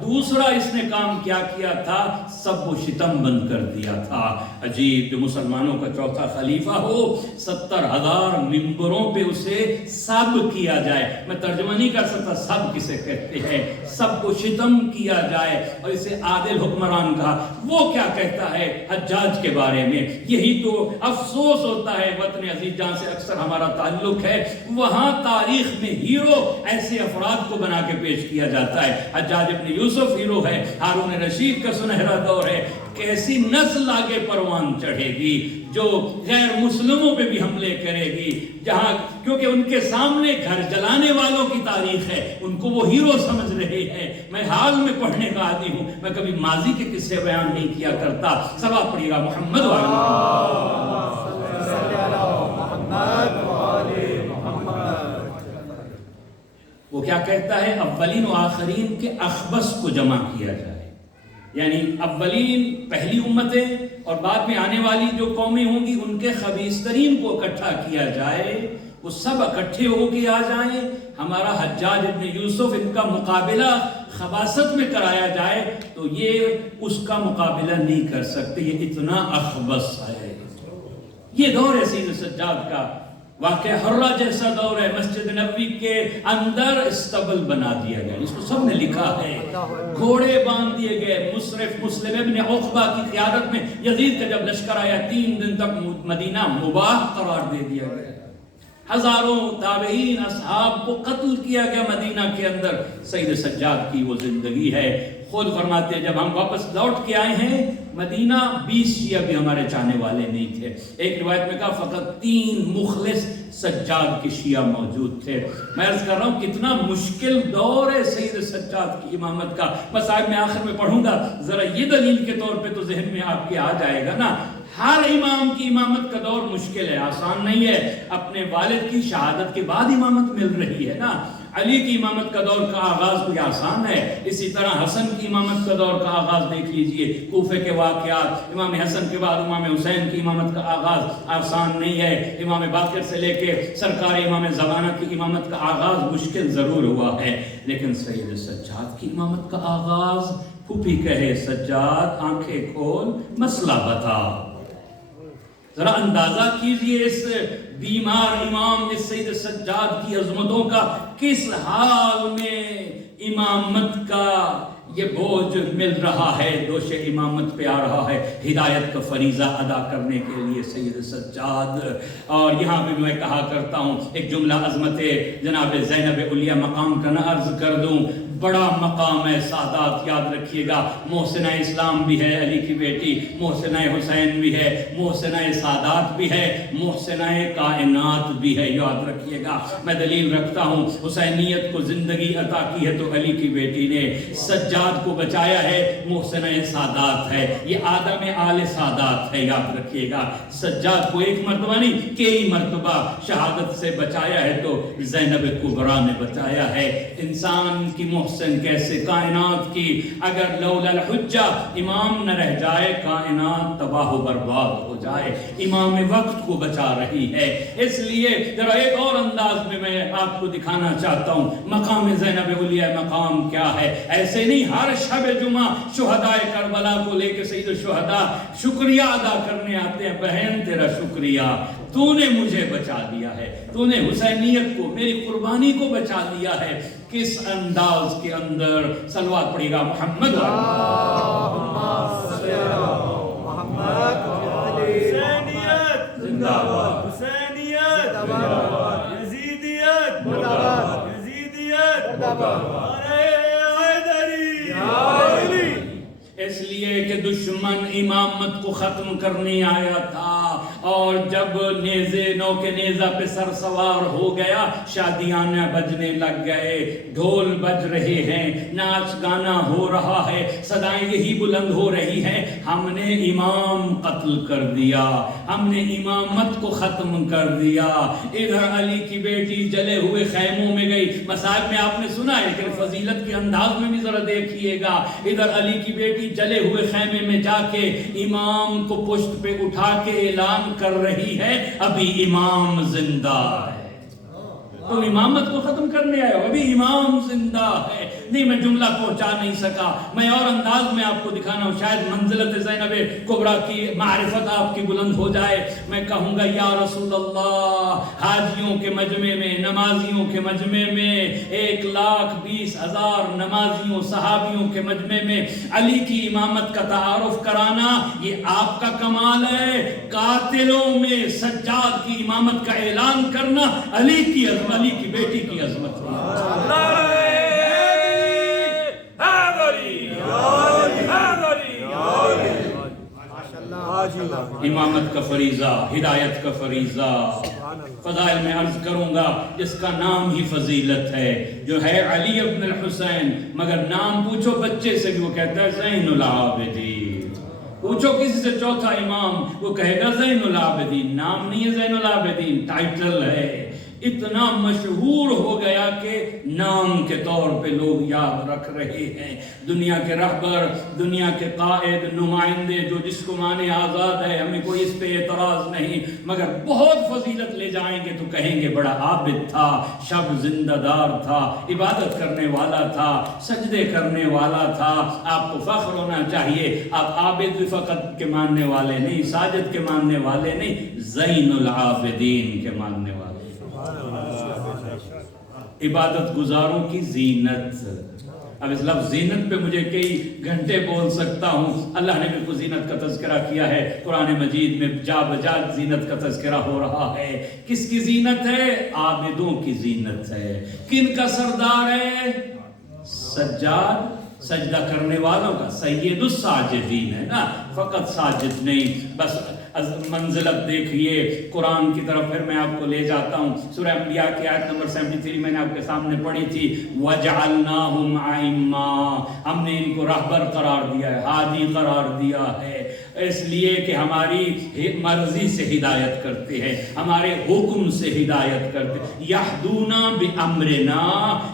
دوسرا اس نے کام کیا تھا، سب و شتم بند کر دیا تھا۔ عجیب، جو مسلمانوں کا چوتھا خلیفہ ہو، 70,000 ممبروں پہ اسے سب کیا جائے، میں ترجمہ نہیں کر سکتا سب کسے کہتے ہیں، سب کو شتم کیا جائے اور اسے عادل حکمران کہا۔ وہ کیا کہتا ہے حجاج کے بارے میں؟ یہی تو افسوس ہوتا ہے وطن عزیز جہاں سے اکثر ہمارا تعلق ہے، وہاں تاریخ میں ہیرو ایسے افراد کو بنا کے پیش کیا جاتا ہے۔ حجاج ابن یوسف ہیرو ہے، ہارون رشید کا سنہرا دور ہے، کیسی نسل آگے پروان چڑھے گی جو غیر مسلموں پہ بھی حملے کرے گی، جہاں کیونکہ ان کے سامنے گھر جلانے والوں کی تاریخ ہے، ان کو وہ ہیرو سمجھ رہے ہیں۔ میں حال میں پڑھنے کا عادی ہوں، میں کبھی ماضی کے قصے بیان نہیں کیا کرتا۔ سواب پڑھیے گا محمد وہ کیا کہتا ہے؟ اولین و آخرین کے اخبث کو جمع کیا جائے، یعنی اولین پہلی امتیں اور بعد میں آنے والی جو قومیں ہوں گی ان کے خبیث ترین کو اکٹھا کیا جائے، وہ سب اکٹھے ہو کے آ جائیں، ہمارا حجاج ابن یوسف ان کا مقابلہ خباثت میں کرایا جائے تو یہ اس کا مقابلہ نہیں کر سکتے، یہ اتنا اخبث ہے۔ یہ دور ہے سید سجاد کا، واقعہ حرہ جیسا دور ہے، مسجد نبوی کے اندر استبل بنا دیا گیا، اس کو سب نے لکھا ہے، گھوڑے باندھ دیے گئے۔ مصرف مسلم ابن عقبہ کی قیادت میں یزید کا جب لشکر آیا 3 دن تک مدینہ مباح قرار دے دیا گیا، ہزاروں تابعین اصحاب کو قتل کیا گیا مدینہ کے اندر۔ سید سجاد کی وہ زندگی ہے، خود فرماتے ہیں جب ہم واپس لوٹ کے آئے ہیں مدینہ 20 شیعہ بھی ہمارے چاہنے والے نہیں تھے، ایک روایت میں کہا فقط 3 مخلص سجاد کے شیعہ موجود تھے۔ میں عرض کر رہا ہوں کتنا مشکل دور ہے سید سجاد کی امامت کا۔ بس آج میں آخر میں پڑھوں گا، ذرا یہ دلیل کے طور پہ تو ذہن میں آپ کے آ جائے گا نا، ہر امام کی امامت کا دور مشکل ہے، آسان نہیں ہے۔ اپنے والد کی شہادت کے بعد امامت مل رہی ہے نا، علی کی امامت کا دور کا آغاز کوئی آسان ہے، اسی طرح حسن کی امامت کا دور کا آغاز دیکھ لیجئے، کوفے کے واقعات، امام حسن کے بعد امام حسین کی امامت کا آغاز آسان نہیں ہے، امام باقر سے لے کے سرکار امام زمانہ کی امامت کا آغاز مشکل ضرور ہوا ہے، لیکن سید سجاد کی امامت کا آغاز، پھوپھی کہے سجاد آنکھیں کھول مسئلہ بتا۔ ذرا اندازہ کیجئے اس بیمار امام اس سید سجاد کی عظمتوں کا، کس حال میں امامت کا یہ بوجھ مل رہا ہے، دوش امامت پہ آ رہا ہے، ہدایت کا فریضہ ادا کرنے کے لیے سید سجاد۔ اور یہاں بھی میں کہا کرتا ہوں، ایک جملہ عظمت جناب زینب علیہ مقام کا نہ عرض کر دوں، بڑا مقام ہے سادات، یاد رکھیے گا، محسنہ اسلام بھی ہے علی کی بیٹی، محسنہ حسین بھی ہے، محسنہ سادات بھی ہے، محسنہ کائنات بھی ہے، یاد رکھیے گا۔ میں دلیل رکھتا ہوں، حسینیت کو زندگی عطا کی ہے تو علی کی بیٹی نے، سجاد کو بچایا ہے محسنہ سادات ہے، یہ آدم آل سادات ہے، یاد رکھیے گا۔ سجاد کو ایک مرتبہ نہیں کئی مرتبہ شہادت سے بچایا ہے تو زینب کبریٰ نے بچایا ہے۔ انسان کی محسن کیسے، کائنات کی اگر لولا الحجہ امام نہ رہ جائے کائنات تباہ و برباد ہو جائے، امام وقت کو بچا رہی ہے۔ اس لیے ذرا ایک اور انداز میں آپ کو دکھانا چاہتا ہوں مقام زینب علیہ مقام کیا ہے۔ ایسے نہیں ہر شب جمعہ شہداء کربلا کو لے کے سید الشہداء شکریہ ادا کرنے آتے ہیں، بہن تیرا شکریہ، تو نے مجھے بچا لیا ہے، تو نے حسینیت کو، میری قربانی کو بچا لیا ہے۔ کس انداز کے اندر، صلوات پڑھیے گا محمد حسینیت زندہ باد، حسینیت یزیدیت یزیدیت اس لیے کہ دشمن امامت کو ختم کرنے آیا تھا، اور جب نیزے نو کے نیزہ پہ سر سوار ہو گیا، شادیاں بجنے لگ گئے، ڈھول بج رہے ہیں، ناچ گانا ہو رہا ہے، صدائیں یہی بلند ہو رہی ہیں، ہم نے امام قتل کر دیا، ہم نے امامت کو ختم کر دیا۔ ادھر علی کی بیٹی جلے ہوئے خیموں میں گئی، مسائل میں آپ نے سنا ہے لیکن فضیلت کے انداز میں بھی ذرا دیکھیے گا، ادھر علی کی بیٹی جلے ہوئے خیمے میں جا کے امام کو پشت پہ اٹھا کے اعلان کر رہی ہے ابھی امام زندہ ہے۔ تم امامت کو ختم کرنے آئے ہو، ابھی امام زندہ ہے۔ نہیں میں جملہ پہنچا نہیں سکا، میں اور انداز میں آپ کو دکھانا ہوں، شاید منزلت زینب کبریٰ کی معرفت آپ کی بلند ہو جائے۔ میں کہوں گا یا رسول اللہ، حاجیوں کے مجمع میں، نمازیوں کے مجمع میں، 1,20,000 نمازیوں صحابیوں کے مجمع میں علی کی امامت کا تعارف کرانا یہ آپ کا کمال ہے۔ قاتلوں میں سجاد کی امامت کا اعلان کرنا علی کی عظمت، علی کی بیٹی کی عظمت ہے۔ امامت کا فریضہ، ہدایت کا فریضہ، فضائل میں عرض کروں گا جس کا نام ہی فضیلت ہے، جو ہے علی ابن الحسین، مگر نام پوچھو بچے سے بھی وہ کہتا ہے زین العابدین، پوچھو کسی سے چوتھا امام وہ کہے گا زین العابدین، نام نہیں ہے زین العابدین، ٹائٹل ہے۔ اتنا مشہور ہو گیا کہ نام کے طور پہ لوگ یاد رکھ رہے ہیں. دنیا کے رہبر، دنیا کے قائد، نمائندے جو جس کو مانے آزاد ہے، ہمیں کوئی اس پہ اعتراض نہیں، مگر بہت فضیلت لے جائیں گے تو کہیں گے بڑا عابد تھا، شب زندہ دار تھا، عبادت کرنے والا تھا، سجدے کرنے والا تھا. آپ کو فخر ہونا چاہیے. آپ عابد فقط کے ماننے والے نہیں، ساجد کے ماننے والے نہیں، زین العابدین کے ماننے والے. عبادت گزاروں کی زینت. اب اس لفظ زینت پہ مجھے کئی گھنٹے بول سکتا ہوں. اللہ نے بالکل زینت کا تذکرہ کیا ہے قرآن مجید میں، جا بجا زینت کا تذکرہ ہو رہا ہے. کس کی زینت ہے؟ عابدوں کی زینت ہے. کن کا سردار ہے؟ سجاد، سجدہ کرنے والوں کا. سید الساجدین ہے نا، فقط ساجد نہیں. بس منزلت دیکھیے قرآن کی طرف. پھر میں آپ کو لے جاتا ہوں سورہ انبیاء کی آیت نمبر 73 میں نے آپ کے سامنے پڑھی تھی. وَجَعَلْنَاهُمْ أَئِمَّةً، ہم نے ان کو رہبر قرار دیا ہے، ہادی قرار دیا ہے، اس لیے کہ ہماری مرضی سے ہدایت کرتے ہیں، ہمارے حکم سے ہدایت کرتے ہیں. یہدون بامرنا،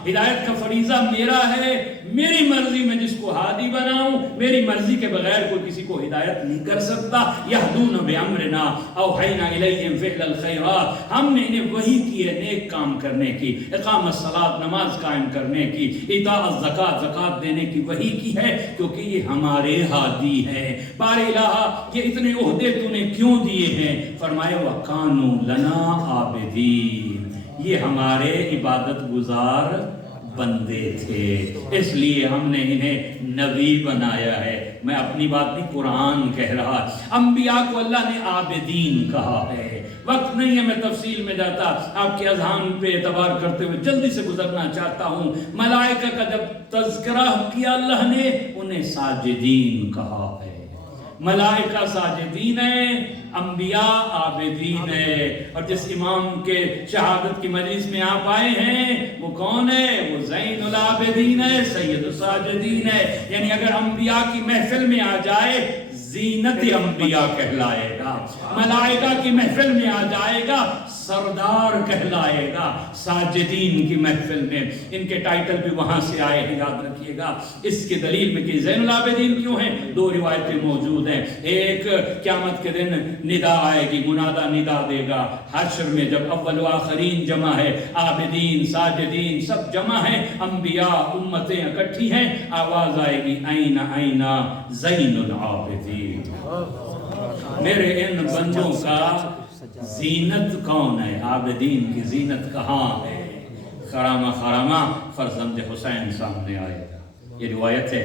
ہدایت کا فریضہ میرا ہے، میری مرضی میں جس کو ہادی بناؤں، میری مرضی کے بغیر کوئی کسی کو ہدایت نہیں کر سکتا. یہدون بامرنا اوحینا الیہم فعل الخیرات، ہم نے انہیں وحی کی ہے نیک کام کرنے کی، اقام الصلاۃ نماز قائم کرنے کی، ایتاء الزکات زکات دینے کی وحی کی ہے، کیونکہ یہ ہمارے ہادی ہیں. بار الہ یہ اتنے عہدے تو نے کیوں دیے ہیں؟ فرمایا وَكَانُوا لَنَا عَابِدِينَ، یہ ہمارے عبادت گزار بندے تھے، اس لیے ہم نے انہیں نبی بنایا ہے. میں اپنی بات نہیں، قرآن کہہ رہا. انبیاء کو اللہ نے عابدین کہا ہے. وقت نہیں ہے میں تفصیل میں جاتا، آپ کے اذہان پہ اعتبار کرتے ہوئے جلدی سے گزرنا چاہتا ہوں. ملائکہ کا جب تذکرہ کیا اللہ نے، انہیں ساجدین کہا ہے. ملائکہ ساجدین ہیں، انبیاء عابدین ہیں. اور جس امام کے شہادت کی مجلس میں آپ آئے ہیں وہ کون ہے؟ وہ زین العابدین ہے، سید الساجدین ہے. یعنی اگر انبیاء کی محفل میں آ جائے زینت انبیاء کہلائے گا، ملائکہ کی محفل میں آ جائے گا سردار کہلائے گا. ساجدین کی محفل میں ان کے ٹائٹل بھی وہاں سے آئے ہیں، یاد رکھیے گا. اس کے دلیل میں کہ زین العابدین کیوں ہیں، دو روایتیں موجود ہیں. ایک قیامت کے دن ندا آئے گی، منادا ندا دے گا حشر میں، جب اول و آخرین جمع ہے، عابدین ساجدین سب جمع ہیں، انبیاء امتیں اکٹھی ہیں، آواز آئے گی این این زین العابدین. میرے ان بندوں کا زینت کون ہے؟ عابدین کی زینت کہاں ہے؟ خرامہ خرامہ فرزند حسین سامنے آئے. یہ روایت ہے،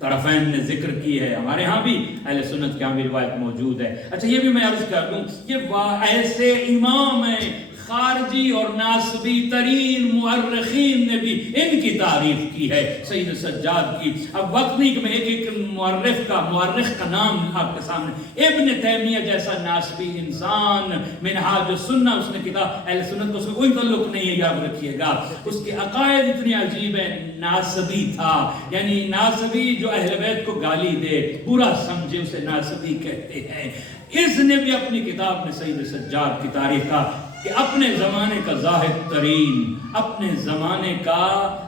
طرفین نے ذکر کی ہے، ہمارے ہاں بھی اہل سنت کے ہاں بھی روایت موجود ہے. اچھا یہ بھی میں عرض کر دوں، یہ ایسے امام ہیں، خارجی اور ناسبی ترین مورخین نے بھی ان کی تعریف کی ہے، سید سجاد کی. اب وقت نہیں کہ میں ایک ایک مورخ کا نام آپ کے سامنے. ابن تیمیہ جیسا ناسبی انسان، منہاج السنہ اس نے کتاب، اہل سنت کو اس میں کوئی تعلق نہیں ہے، یاد رکھیے گا. اس کے عقائد اتنے عجیب ہیں. ناسبی تھا، یعنی ناسبی جو اہل بیت کو گالی دے، برا سمجھے، اسے ناسبی کہتے ہیں. اس نے بھی اپنی کتاب میں سید سجاد کی تعریف کا کہ اپنے زمانے کا زاہد ترین، اپنے زمانے کا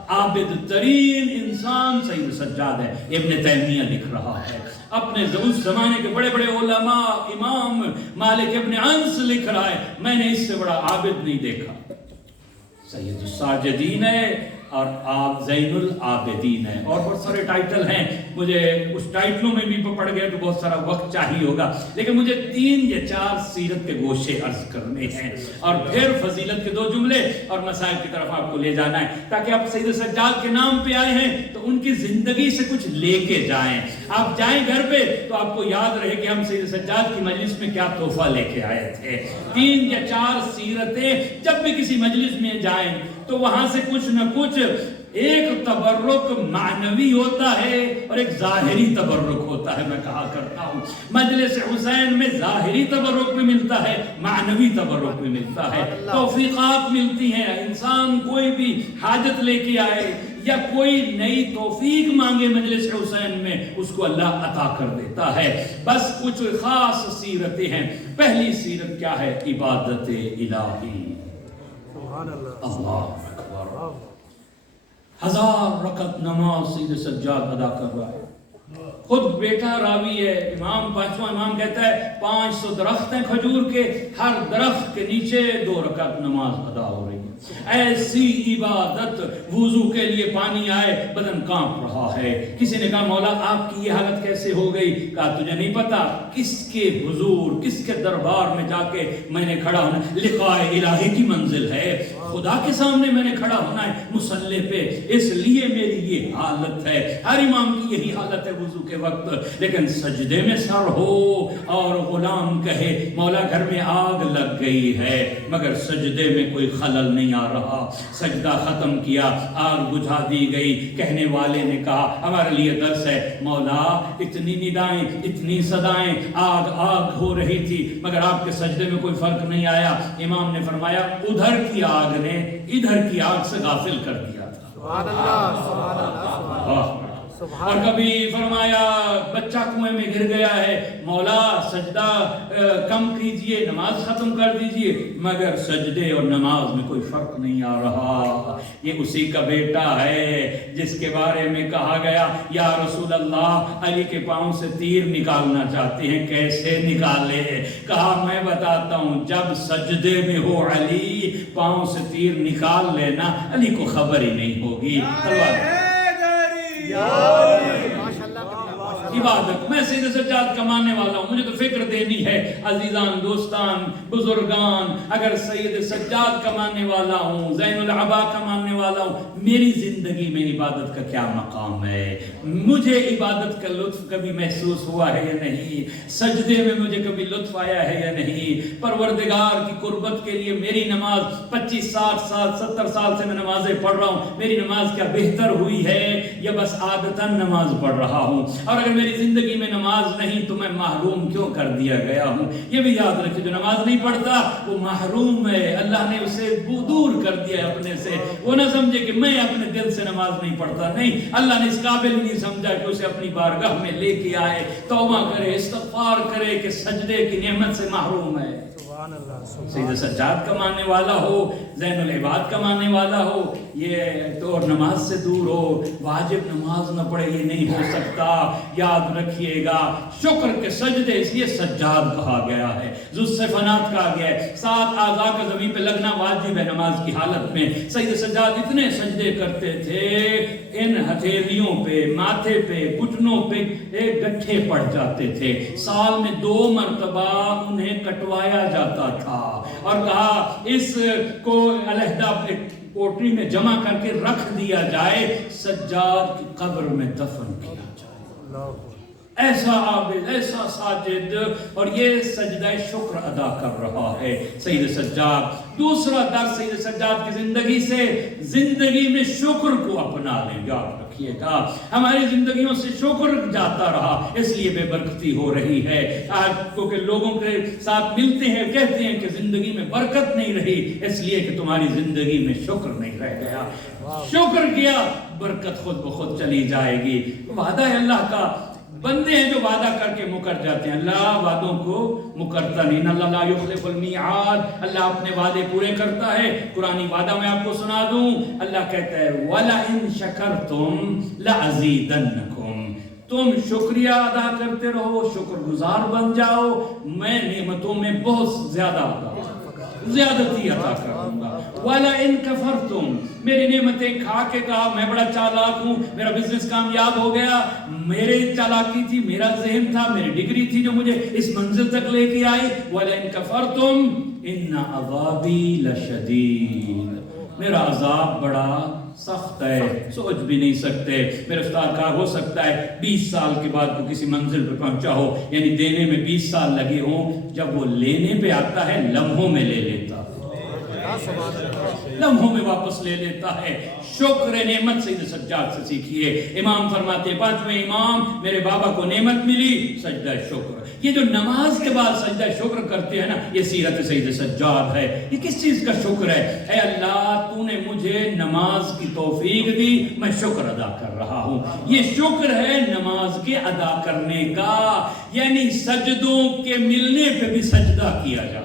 عابد ترین انسان سید سجاد ہے. ابن تیمیہ لکھ رہا ہے، اپنے اس زمانے کے بڑے بڑے علماء، امام مالک ابن انس لکھ رہا ہے، میں نے اس سے بڑا عابد نہیں دیکھا. سید الساجدین ہے اور آپ زین العابدین ہیں. اور بہت سارے ٹائٹل ہیں، مجھے اس ٹائٹلوں میں بھی پڑھ گئے تو بہت سارا وقت چاہیے ہوگا، لیکن مجھے 3 یا 4 سیرت کے گوشے عرض کرنے ہیں اور پھر فضیلت کے 2 جملے اور مسائل کی طرف آپ کو لے جانا ہے، تاکہ آپ سید سجاد کے نام پہ آئے ہیں تو ان کی زندگی سے کچھ لے کے جائیں. آپ جائیں گھر پہ تو آپ کو یاد رہے کہ ہم سید سجاد کی مجلس میں کیا تحفہ لے کے آئے تھے. 3 یا 4 سیرتیں جب بھی کسی مجلس میں جائیں تو وہاں سے کچھ نہ کچھ ایک تبرک معنوی ہوتا ہے اور ایک ظاہری تبرک ہوتا ہے. میں کہا کرتا ہوں مجلس حسین میں ظاہری تبرک بھی ملتا ہے، معنوی تبرک بھی ملتا ہے، توفیقات ملتی ہیں. انسان کوئی بھی حاجت لے کے آئے یا کوئی نئی توفیق مانگے مجلس حسین میں، اس کو اللہ عطا کر دیتا ہے. بس کچھ خاص سیرتیں ہیں. پہلی سیرت کیا ہے؟ عبادت الہی. سبحان اللہ اللہ اکبر، 1000 رکعت نماز سید سجاد ادا کر رہا ہے. خود بیٹا راوی ہے، امام پانچواں امام کہتا ہے 500 درخت ہیں کھجور کے، ہر درخت کے نیچے 2 رکعت نماز ادا ہو رہی ہے. ایسی عبادت، وضو کے لیے پانی آئے بدن کانپ رہا ہے. کسی نے کہا مولا آپ کی یہ حالت کیسے ہو گئی؟ کہا تجھے نہیں پتا کس کے حضور، کس کے دربار میں جا کے میں نے کھڑا ہونا، لقاء الہی کی منزل ہے، خدا کے سامنے میں نے کھڑا ہونا ہے مصلی پہ، اس لیے میری یہ حالت ہے. ہر امام کی یہی حالت ہے وضو کے وقت. لیکن سجدے میں سر ہو اور غلام کہے مولا گھر میں آگ لگ گئی ہے، مگر سجدے میں کوئی خلل نہیں آ رہا. سجدہ ختم کیا، آگ بجھا دی گئی. کہنے والے نے کہا ہمارے لیے درس ہے، مولا اتنی ندائیں، اتنی صدائیں، آگ آگ ہو رہی تھی، مگر آپ کے سجدے میں کوئی فرق نہیں آیا. امام نے فرمایا ادھر کی آگ نے ادھر کی آگ سے غافل کر دیا تھا. سبحان اللہ سبحان اللہ اور کبھی فرمایا بچہ کنویں میں گر گیا ہے، مولا سجدہ کم کیجئے، نماز ختم کر دیجئے، مگر سجدے اور نماز میں کوئی فرق نہیں آ رہا. یہ اسی کا بیٹا ہے جس کے بارے میں کہا گیا یا رسول اللہ علی کے پاؤں سے تیر نکالنا چاہتے ہیں، کیسے نکالے؟ کہا میں بتاتا ہوں، جب سجدے میں ہو علی پاؤں سے تیر نکال لینا، علی کو خبر ہی نہیں ہوگی. عبادت، میں سید سجاد کا ماننے والا ہوں، مجھے تو فکر دینی ہے عزیزان، دوستان، بزرگان. اگر سید سجاد کا ماننے والا ہوں، زین العبا کا ماننے والا ہوں، میری زندگی میں عبادت کا کیا مقام ہے؟ مجھے عبادت کا لطف کبھی محسوس ہوا ہے یا نہیں؟ سجدے میں مجھے کبھی لطف آیا ہے یا نہیں؟ پروردگار کی قربت کے لیے میری نماز 25 60 سال 70 سال سے میں نمازیں پڑھ رہا ہوں، میری نماز کیا بہتر ہوئی ہے یا بس عادتاً نماز پڑھ رہا ہوں؟ اور اگر میری زندگی میں نماز نہیں تو میں محروم کیوں کر دیا گیا ہوں؟ یہ بھی یاد رکھیں، جو نماز نہیں پڑھتا وہ محروم ہے، اللہ نے اسے دور کر دیا ہے اپنے سے. وہ نہ سمجھے کہ میں اپنے دل سے نماز نہیں پڑھتا، نہیں، اللہ نے اس قابل ہی نہیں سمجھا کہ اسے اپنی بارگاہ میں لے کے آئے، توبہ کرے، استغفار کرے کہ سجدے کی نعمت سے محروم ہے. سید سجاد کا ماننے والا ہو، زین العباد کا ماننے والا ہو، یہ تو نماز سے دور ہو، واجب نماز نہ پڑھے، یہ نہیں ہو سکتا. یاد رکھیے گا شکر کے سجدے اس لیے سجاد کہا گیا ہے، ذو الصفنات کہا گیا ہے. 7 اعضاء کا زمین پہ لگنا واجب ہے نماز کی حالت میں. سید سجاد اتنے سجدے کرتے تھے، ان ہتھیلیوں پہ، ماتھے پہ، گھٹنوں پہ ایک گٹھے پڑ جاتے تھے. سال میں 2 مرتبہ انہیں کٹوایا جاتا تھا اور کہا اس کو علیحدہ پوٹری میں جمع کر کے رکھ دیا جائے، سجاد کی قبر میں دفن کیا جائے. ایسا عابد، ایسا ساجد، اور یہ سجدہ شکر ادا کر رہا ہے سید سجاد. دوسرا درس سید سجاد کی زندگی سے، زندگی میں شکر کو اپنا لیں. یاد رکھیے گا ہماری زندگیوں سے شکر جاتا رہا، اس لیے بے برکتی ہو رہی ہے. آج کیونکہ لوگوں کے ساتھ ملتے ہیں کہتے ہیں کہ زندگی میں برکت نہیں رہی، اس لیے کہ تمہاری زندگی میں شکر نہیں رہ گیا. شکر کیا برکت خود بخود چلی جائے گی. وعدہ ہے اللہ کا. بندے ہیں جو وعدہ کر کے مکر جاتے ہیں، اللہ وعدوں کو مکرتا نہیں. اللہ لا یخلف المیعاد، اللہ اپنے وعدے پورے کرتا ہے. قرآنی وعدہ میں آپ کو سنا دوں، اللہ کہتا ہے وَلَئِن شَكَرْتُمْ لَأَزِيدَنَّكُمْ. تم شکریہ ادا کرتے رہو، شکر گزار بن جاؤ، میں نعمتوں میں بہت زیادہ زیادتی عطا کروں گا. وَلَئِن كَفَرْتُمْ، میری نعمتیں کھا کے کہا میں بڑا چالاک ہوں، میرا بزنس کامیاب ہو گیا، میرے چالاکی تھی، میرا ذہن تھا، میری ڈگری تھی جو مجھے اس منزل تک لے کے آئی. وَلَئِن كَفَرْتُمْ إِنَّ عَذَابِي لَشَدِيدٌ، میرا عذاب بڑا سخت ہے، سوچ بھی نہیں سکتے. میرے استاد کہا ہو سکتا ہے 20 سال کے بعد وہ کسی منزل پہ پہنچا ہو، یعنی دینے میں 20 سال لگے ہوں، جب وہ لینے پہ آتا ہے لمحوں میں لے لیتا ہے، لمحوں میں واپس لے لیتا ہے. شکر نعمت سید سجاد سے سیکھیے. امام فرماتے ہیں 5ویں امام، میرے بابا کو نعمت ملی سجدہ شکر. یہ جو نماز کے بعد سجدہ شکر کرتے ہیں نا، یہ سیرت سید سجاد ہے. یہ کس چیز کا شکر ہے؟ اے اللہ تو نے مجھے نماز کی توفیق دی، میں شکر ادا کر رہا ہوں. یہ شکر ہے نماز کے ادا کرنے کا، یعنی سجدوں کے ملنے پہ بھی سجدہ کیا جا رہا.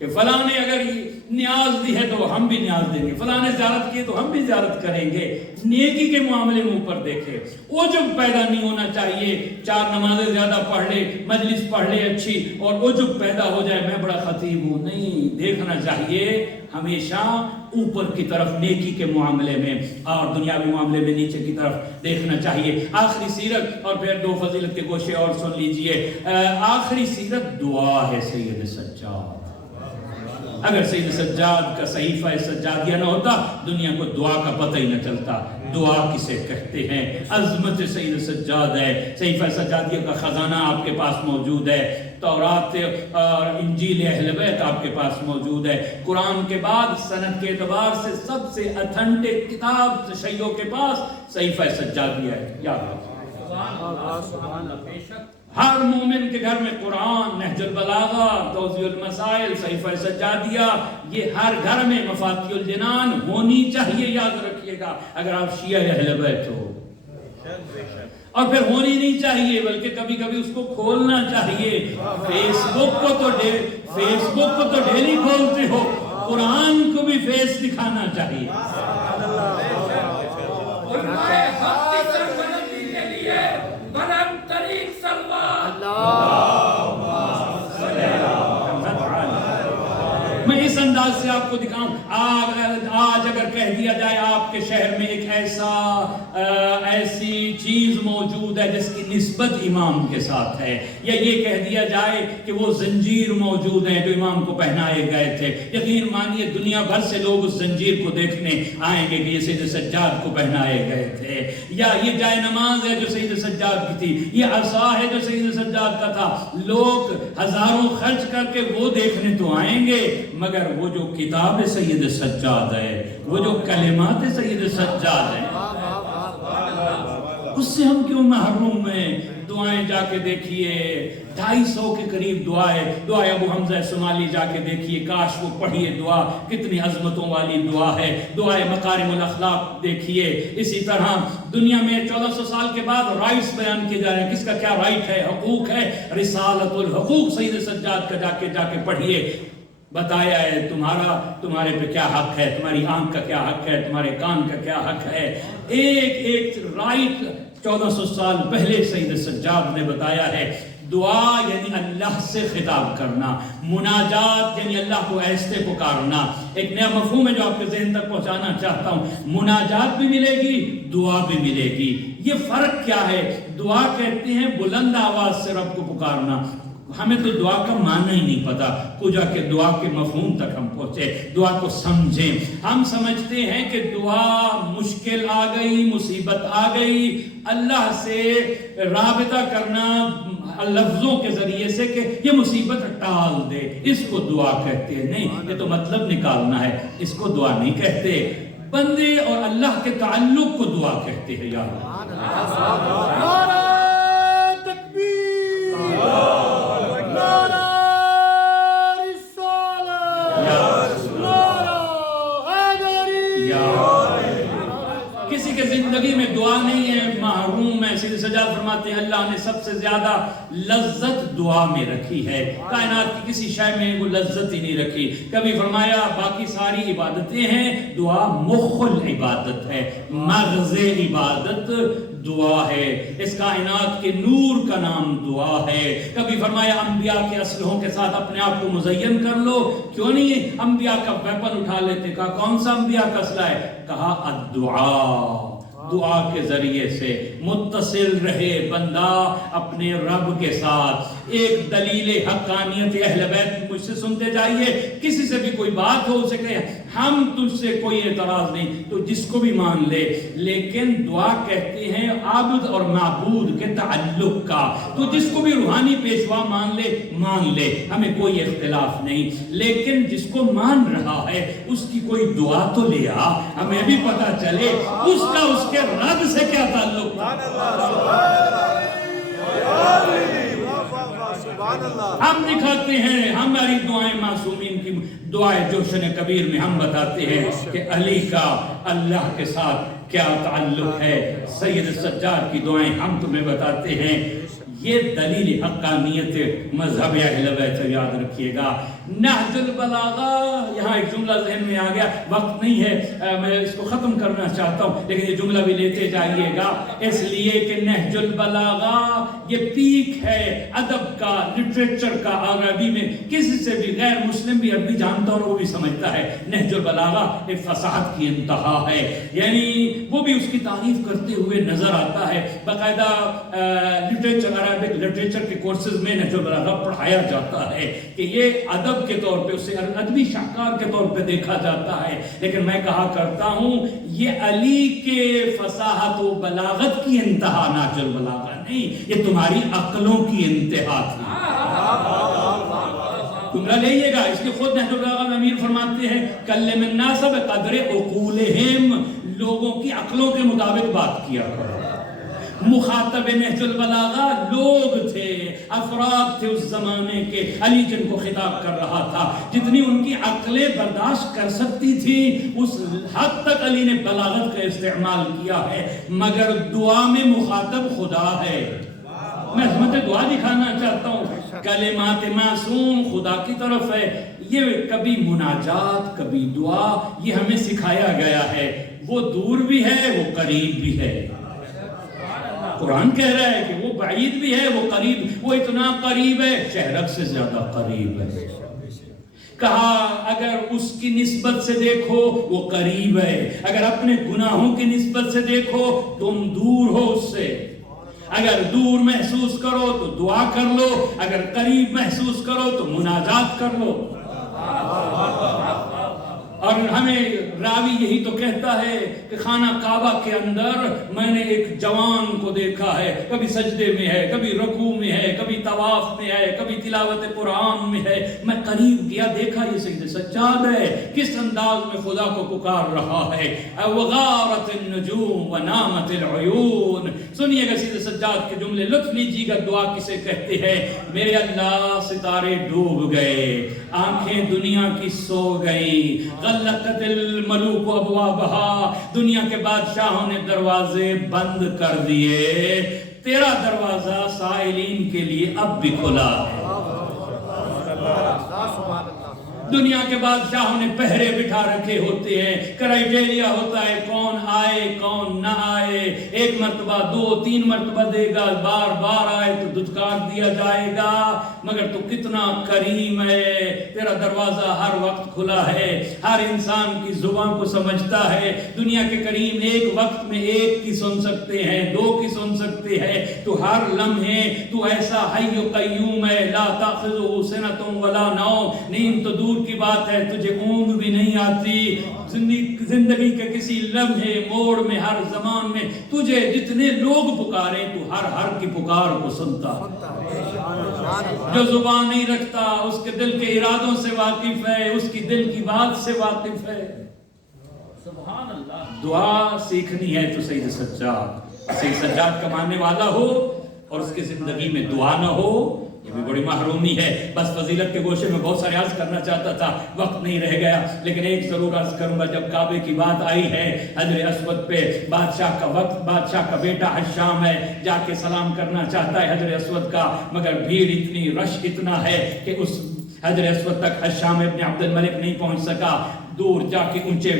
کہ فلاں نے اگر نیاز دی ہے تو ہم بھی نیاز دیں گے، فلاں نے زیارت کی ہے تو ہم بھی زیارت کریں گے۔ نیکی کے معاملے میں اوپر دیکھے، عجب پیدا نہیں ہونا چاہیے، 4 نمازیں زیادہ پڑھ لے، مجلس پڑھ لے اچھی اور عجب پیدا ہو جائے میں بڑا خطیب ہوں، نہیں، دیکھنا چاہیے ہمیشہ اوپر کی طرف نیکی کے معاملے میں اور دنیاوی معاملے میں نیچے کی طرف دیکھنا چاہیے۔ آخری سیرت اور پھر 2 فضیلت کے گوشے اور سن لیجئے۔ آخری سیرت دعا ہے سید سجاد۔ اگر سید سجاد کا صحیفہ سجادیہ نہ ہوتا دنیا کو دعا کا پتہ ہی نہ چلتا، دعا کسے کہتے ہیں، عظمت سید سجاد ہے۔ صحیفہ سجادیہ کا خزانہ آپ کے پاس موجود ہے، تورات اور انجیل اہل بیت آپ کے پاس موجود ہے۔ قرآن کے بعد سند کے اعتبار سے سب سے اتھنٹک کتاب شیعوں کے پاس صحیفہ سجادیہ ہے، یاد رکھیں۔ ہر مومن کے گھر میں قرآن، نہج البلاغہ، توضیح المسائل، صحیفہ سجادیہ، یہ ہر گھر میں مفاتیح الجنان ہونی چاہیے، یاد رکھیے گا اگر آپ شیعہ اہل بیت ہو۔ اور پھر ہونی نہیں چاہیے بلکہ کبھی کبھی اس کو کھولنا چاہیے۔ فیس بک کو تو ڈیلی کھولتے ہو، قرآن کو بھی فیس دکھانا چاہیے۔ میں اس انداز سے آپ کو دکھاؤں، آج اگر کہہ دیا جائے آپ کے شہر میں ایک ایسی چیز موجود ہے جس کی نسبت امام کے ساتھ ہے، یا یہ کہہ دیا جائے کہ وہ زنجیر موجود ہے جو امام کو پہنائے گئے تھے، یقین مانیے دنیا بھر سے لوگ اس زنجیر کو دیکھنے آئیں گے کہ یہ سید سجاد کو پہنائے گئے تھے، یا یہ جائے نماز ہے جو سید سجاد کی تھی، یہ عصا ہے جو سید سجاد کا تھا۔ لوگ ہزاروں خرچ کر کے وہ دیکھنے تو آئیں گے، مگر وہ جو کتاب سید سجاد ہے، وہ جو کلمات سید سجاد ہے، اس سے ہم کیوں محروم ہیں؟ دعائیں جا کے دیکھیے، 250 کے قریب دعائیں ابو حمزہ سمالی جا کے دیکھیے، کاش وہ پڑھیے دعا، کتنی عظمتوں والی دعا ہے۔ دعائیں مکارم الاخلاق دیکھیے۔ اسی طرح دنیا میں 1400 سال کے بعد رائٹس بیان کیے جا رہے ہیں، کس کا کیا رائٹ ہے، حقوق ہے، رسالت الحقوق سید سجاد کا جا کے پڑھیے، بتایا ہے تمہارے پہ کیا حق ہے، تمہاری آنکھ کا کیا حق ہے، تمہارے کان کا کیا حق ہے۔ ایک رائٹ 1400 سال پہلے سید سجاد نے بتایا ہے۔ دعا یعنی اللہ سے خطاب کرنا، مناجات یعنی اللہ کو ایسے پکارنا۔ ایک نیا مفہوم ہے جو آپ کے ذہن تک پہنچانا چاہتا ہوں، مناجات بھی ملے گی، دعا بھی ملے گی۔ یہ فرق کیا ہے؟ دعا کہتے ہیں بلند آواز سے رب کو پکارنا، ہمیں تو دعا کا معنی ہی نہیں پتا، کو جا کے دعا کے مفہوم تک ہم پہنچے، دعا کو سمجھیں۔ ہم سمجھتے ہیں کہ دعا مشکل آ گئی، مصیبت آ گئی، اللہ سے رابطہ کرنا لفظوں کے ذریعے سے کہ یہ مصیبت ٹال دے، اس کو دعا کہتے ہیں۔ نہیں، یہ تو مطلب نکالنا ہے، اس کو دعا نہیں کہتے۔ بندے اور اللہ کے تعلق کو دعا کہتے ہیں۔ یا کسی کے زندگی میں دعا نہیں ہے، محروم ہے۔ سید سجاد فرماتے ہیں اللہ نے سب سے زیادہ لذت دعا میں رکھی ہے، کائنات کی کسی شے میں وہ لذت ہی نہیں رکھی۔ کبھی فرمایا باقی ساری عبادتیں ہیں، دعا مخ العبادت ہے، مغز عبادت دعا ہے، اس کائنات کے نور کا نام دعا ہے۔ کبھی فرمایا انبیاء کے اسلحوں کے ساتھ اپنے آپ کو مزین کر لو، کیوں نہیں انبیاء کا ویپن اٹھا لیتے؟ کہا کون سا انبیاء کا اسلحہ ہے؟ کہا الدعاء، دعا کے ذریعے سے متصل رہے بندہ اپنے رب کے ساتھ۔ ایک دلیل حقانیت اہل بیت مجھ سے سنتے جائیے، کسی سے بھی کوئی بات ہو سکے، ہم تجھ سے کوئی اعتراض نہیں، تو جس کو بھی مان لے، لیکن دعا کہتے ہیں عابد اور معبود کے تعلق کا، تو جس کو بھی روحانی پیشوا مان لے، ہمیں کوئی اختلاف نہیں، لیکن جس کو مان رہا ہے اس کی کوئی دعا تو لے آ، ہمیں بھی پتہ چلے اس کا اس کے رب سے کیا تعلق ہم دکھاتے ہیں۔ ہماری دعائیں معصومین کی دعائیں جوشن کبیر میں ہم بتاتے ہیں کہ علی کا اللہ کے ساتھ کیا تعلق ہے، سید سجاد کی دعائیں ہم تمہیں بتاتے ہیں۔ یہ دلیل حقانیت مذہب اہل بیت ہے، یاد رکھیے گا۔ نہج البلاغہ، یہاں ایک جملہ ذہن میں آ گیا، وقت نہیں ہے میں اس کو ختم کرنا چاہتا ہوں، لیکن یہ جملہ بھی لیتے جائیے گا، اس لیے کہ نہج البلاغہ یہ پیک ہے ادب کا، لٹریچر کا۔ عربی میں کسی سے بھی غیر مسلم بھی عربی جانتا اور وہ بھی سمجھتا ہے نہج البلاغہ ایک فصاحت کی انتہا ہے، یعنی وہ بھی اس کی تعریف کرتے ہوئے نظر آتا ہے۔ باقاعدہ لٹریچر، عربک لٹریچر کے کورسز میں نہج البلاغہ پڑھایا جاتا ہے کہ یہ ادب کے طور پہ، اسے ادبی شاہکار کے طور پہ دیکھا جاتا ہے، لیکن میں کہا کرتا ہوں یہ علی کے فصاحت و بلاغت کی انتہا نہج البلاغہ نہیں، یہ تمہاری عقلوں کی انتہا تھی۔ جملہ لئیے گا، اس کے خود نہج البلاغہ میں امیر فرماتے ہیں کلم الناس بقدر عقولہم، لوگوں کی عقلوں کے مطابق بات کیا کرو۔ مخاطب نہج البلاغہ لوگ تھے، افراد تھے اس زمانے کے، علی جن کو خطاب کر رہا تھا، جتنی ان کی عقلیں برداشت کر سکتی تھی اس حد تک علی نے بلاغت کا استعمال کیا ہے، مگر دعا میں مخاطب خدا ہے۔ میں عظمت دعا دکھانا چاہتا ہوں، کلمات معصوم خدا کی طرف ہے، یہ کبھی مناجات کبھی دعا، یہ ہمیں سکھایا گیا ہے، وہ دور بھی ہے وہ قریب بھی ہے۔ قرآن کہہ رہا ہے کہ وہ بعید بھی ہے وہ قریب، وہ اتنا قریب ہے شہرک سے زیادہ قریب ہے۔ کہا اگر اس کی نسبت سے دیکھو وہ قریب ہے، اگر اپنے گناہوں کی نسبت سے دیکھو تم دور ہو اس سے۔ اگر دور محسوس کرو تو دعا کر لو، اگر قریب محسوس کرو تو مناجات کر لو۔ اور ہمیں راوی یہی تو کہتا ہے کہ خانہ کعبہ کے اندر میں نے ایک جوان کو دیکھا ہے، کبھی سجدے میں ہے، کبھی رکوع میں ہے، کبھی طواف میں ہے، کبھی تلاوت قرآن میں ہے، میں قریب گیا دیکھا یہ سید سجاد ہے، کس انداز میں خدا کو پکار رہا ہے۔ وغارت النجوم ونامت العیون، سنیے گا سید سجاد کے جملے، لطف لیجیے گا دعا کسے کہتے ہیں۔ میرے اللہ ستارے ڈوب گئے، آنکھیں دنیا کی سو گئی، غلقت الملوک ابوابہا، دنیا کے بادشاہوں نے دروازے بند کر دیے، تیرا دروازہ سائلین کے لیے اب بھی کھلا ہے۔ دنیا کے بادشاہوں نے پہرے بٹھا رکھے ہوتے ہیں، کرائیٹیریا ہوتا ہے کون آئے کون نہ آئے، ایک مرتبہ 2-3 مرتبہ دے گا، بار بار آئے تو دھتکار دیا جائے گا، مگر تو کتنا کریم ہے، تیرا دروازہ ہر وقت کھلا ہے، ہر انسان کی زبان کو سمجھتا ہے۔ دنیا کے کریم ایک وقت میں ایک کی سن سکتے ہیں، 2 کی سن سکتے ہیں، تو ہر لمحے تو ایسا حی و قیوم ہے، لا تاخذہ سنۃ ولا نوم، نیند تو دور کی بات ہے تجھے اونگ بھی نہیں آتی، زندگی کے کسی لمحے موڑ میں ہر زمان میں تجھے جتنے لوگ پکاریں تو ہر کی پکار کو سنتا ہے۔ جو زبان نہیں رکھتا اس کے دل کے ارادوں سے واقف ہے، اس کی دل کی بات سے واقف ہے۔ سبحان اللہ۔ دعا سیکھنی ہے تو سید سجاد کا ماننے والا ہو اور اس کی زندگی میں دعا نہ ہو، یہ بھی بڑی محرومی ہے۔ بس فضیلت کے گوشے میں بہت سارے عرض کرنا چاہتا تھا، وقت نہیں رہ گیا، لیکن ایک ضرور عرض کروں گا۔ جب کعبے کی بات آئی ہے، حجر اسود پہ بادشاہ کا وقت، بادشاہ کا بیٹا حشام ہے، جا کے سلام کرنا چاہتا ہے حجر اسود کا، مگر بھیڑ اتنی، رش اتنا ہے کہ اس حجر اسود تک حشام ابن عبد الملک نہیں پہنچ سکا۔ دور جا کے اونچے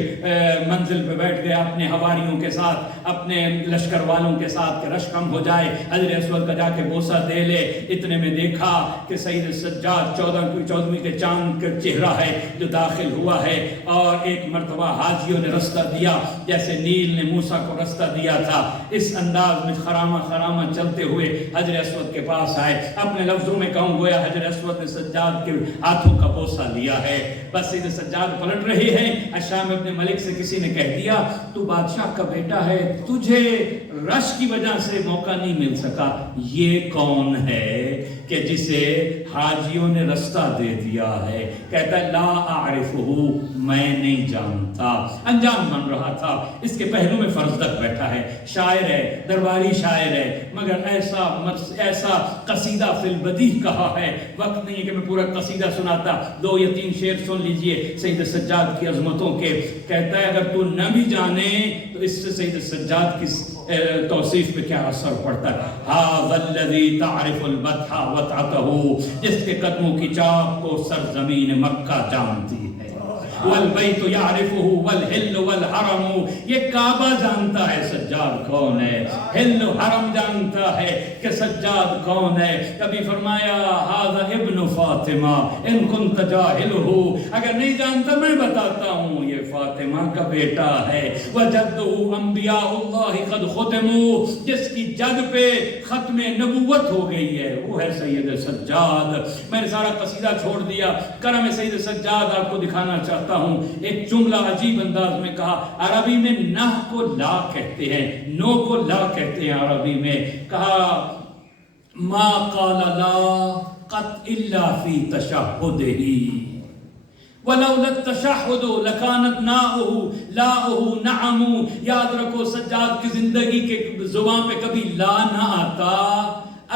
منزل پہ بیٹھ گیا اپنے حواریوں کے ساتھ، اپنے لشکر والوں کے ساتھ کہ رش کم ہو جائے، حجر اسود کا جا کے بوسہ دے لے۔ اتنے میں دیکھا کہ سید سجاد 14ویں کے چاند کا چہرہ ہے جو داخل ہوا ہے، اور ایک مرتبہ حاجیوں نے رستہ دیا جیسے نیل نے موسیٰ کو رستہ دیا تھا، اس انداز میں خرامہ چلتے ہوئے حجر اسود کے پاس آئے۔ اپنے لفظوں میں کہوں گویا حجر اسود نے سجاد کے ہاتھوں کا بوسہ لیا ہے۔ بس سید سجاد پلٹ رہے ہیں، حشام ابن ملک سے کسی نے کہہ دیا تو بادشاہ کا بیٹا ہے، تجھے رش کی وجہ سے موقع نہیں مل سکا۔ یہ کون ہے کہ جسے حاجیوں نے رستہ دے دیا ہے؟ کہتا ہے لا اعرفہ، میں نہیں جانتا، انجان بن رہا تھا۔ اس کے پہلو میں فرزدق بیٹھا ہے، شاعر ہے، درباری شاعر ہے، مگر ایسا قصیدہ فی البدیہ کہا ہے، وقت نہیں ہے کہ میں پورا قصیدہ سناتا، 2 یا 3 شعر سن لیجئے سید سجاد کی عظمتوں کے۔ کہتا ہے اگر تو نہ بھی جانے تو اس سے سید سجاد کی توصیف پہ کیا اثر پڑتا ہے. ھذا الذی تعرف البطح وطعته، جس کے قدموں کی چاپ کو سرزمین مکہ جانتی ہے. والبیت یعرفہ والحل والحرم، یہ کعبہ جانتا ہے سجاد کون ہے، حل و حرم جانتا ہے کہ سجاد کون ہے. کبھی فرمایا ھذا ابن فاطمہ ان کنت جاہلہ، اگر نہیں جانتا میں بتاتا ہوں، یہ فاطمہ کا بیٹا ہے. وجدہ انبیاء اللہ قد ختموا، جس کی جد پہ ختم نبوت ہو گئی ہے وہ ہے سید سجاد. میں نے سارا قصیدہ چھوڑ دیا، کرم سید سجاد آپ کو دکھانا چاہتا ہوں. ایک جملہ عجیب انداز میں کہا، عربی میں نہ کو لا کہتے ہیں، نو کو لا کہتے ہیں عربی میں. کہا ما قال لا قط الا فی تشہدہ ولولا التشہد لکانت لاؤہ نعم. یاد رکھو سجاد کی زندگی کے زبان پہ کبھی لا نہ آتا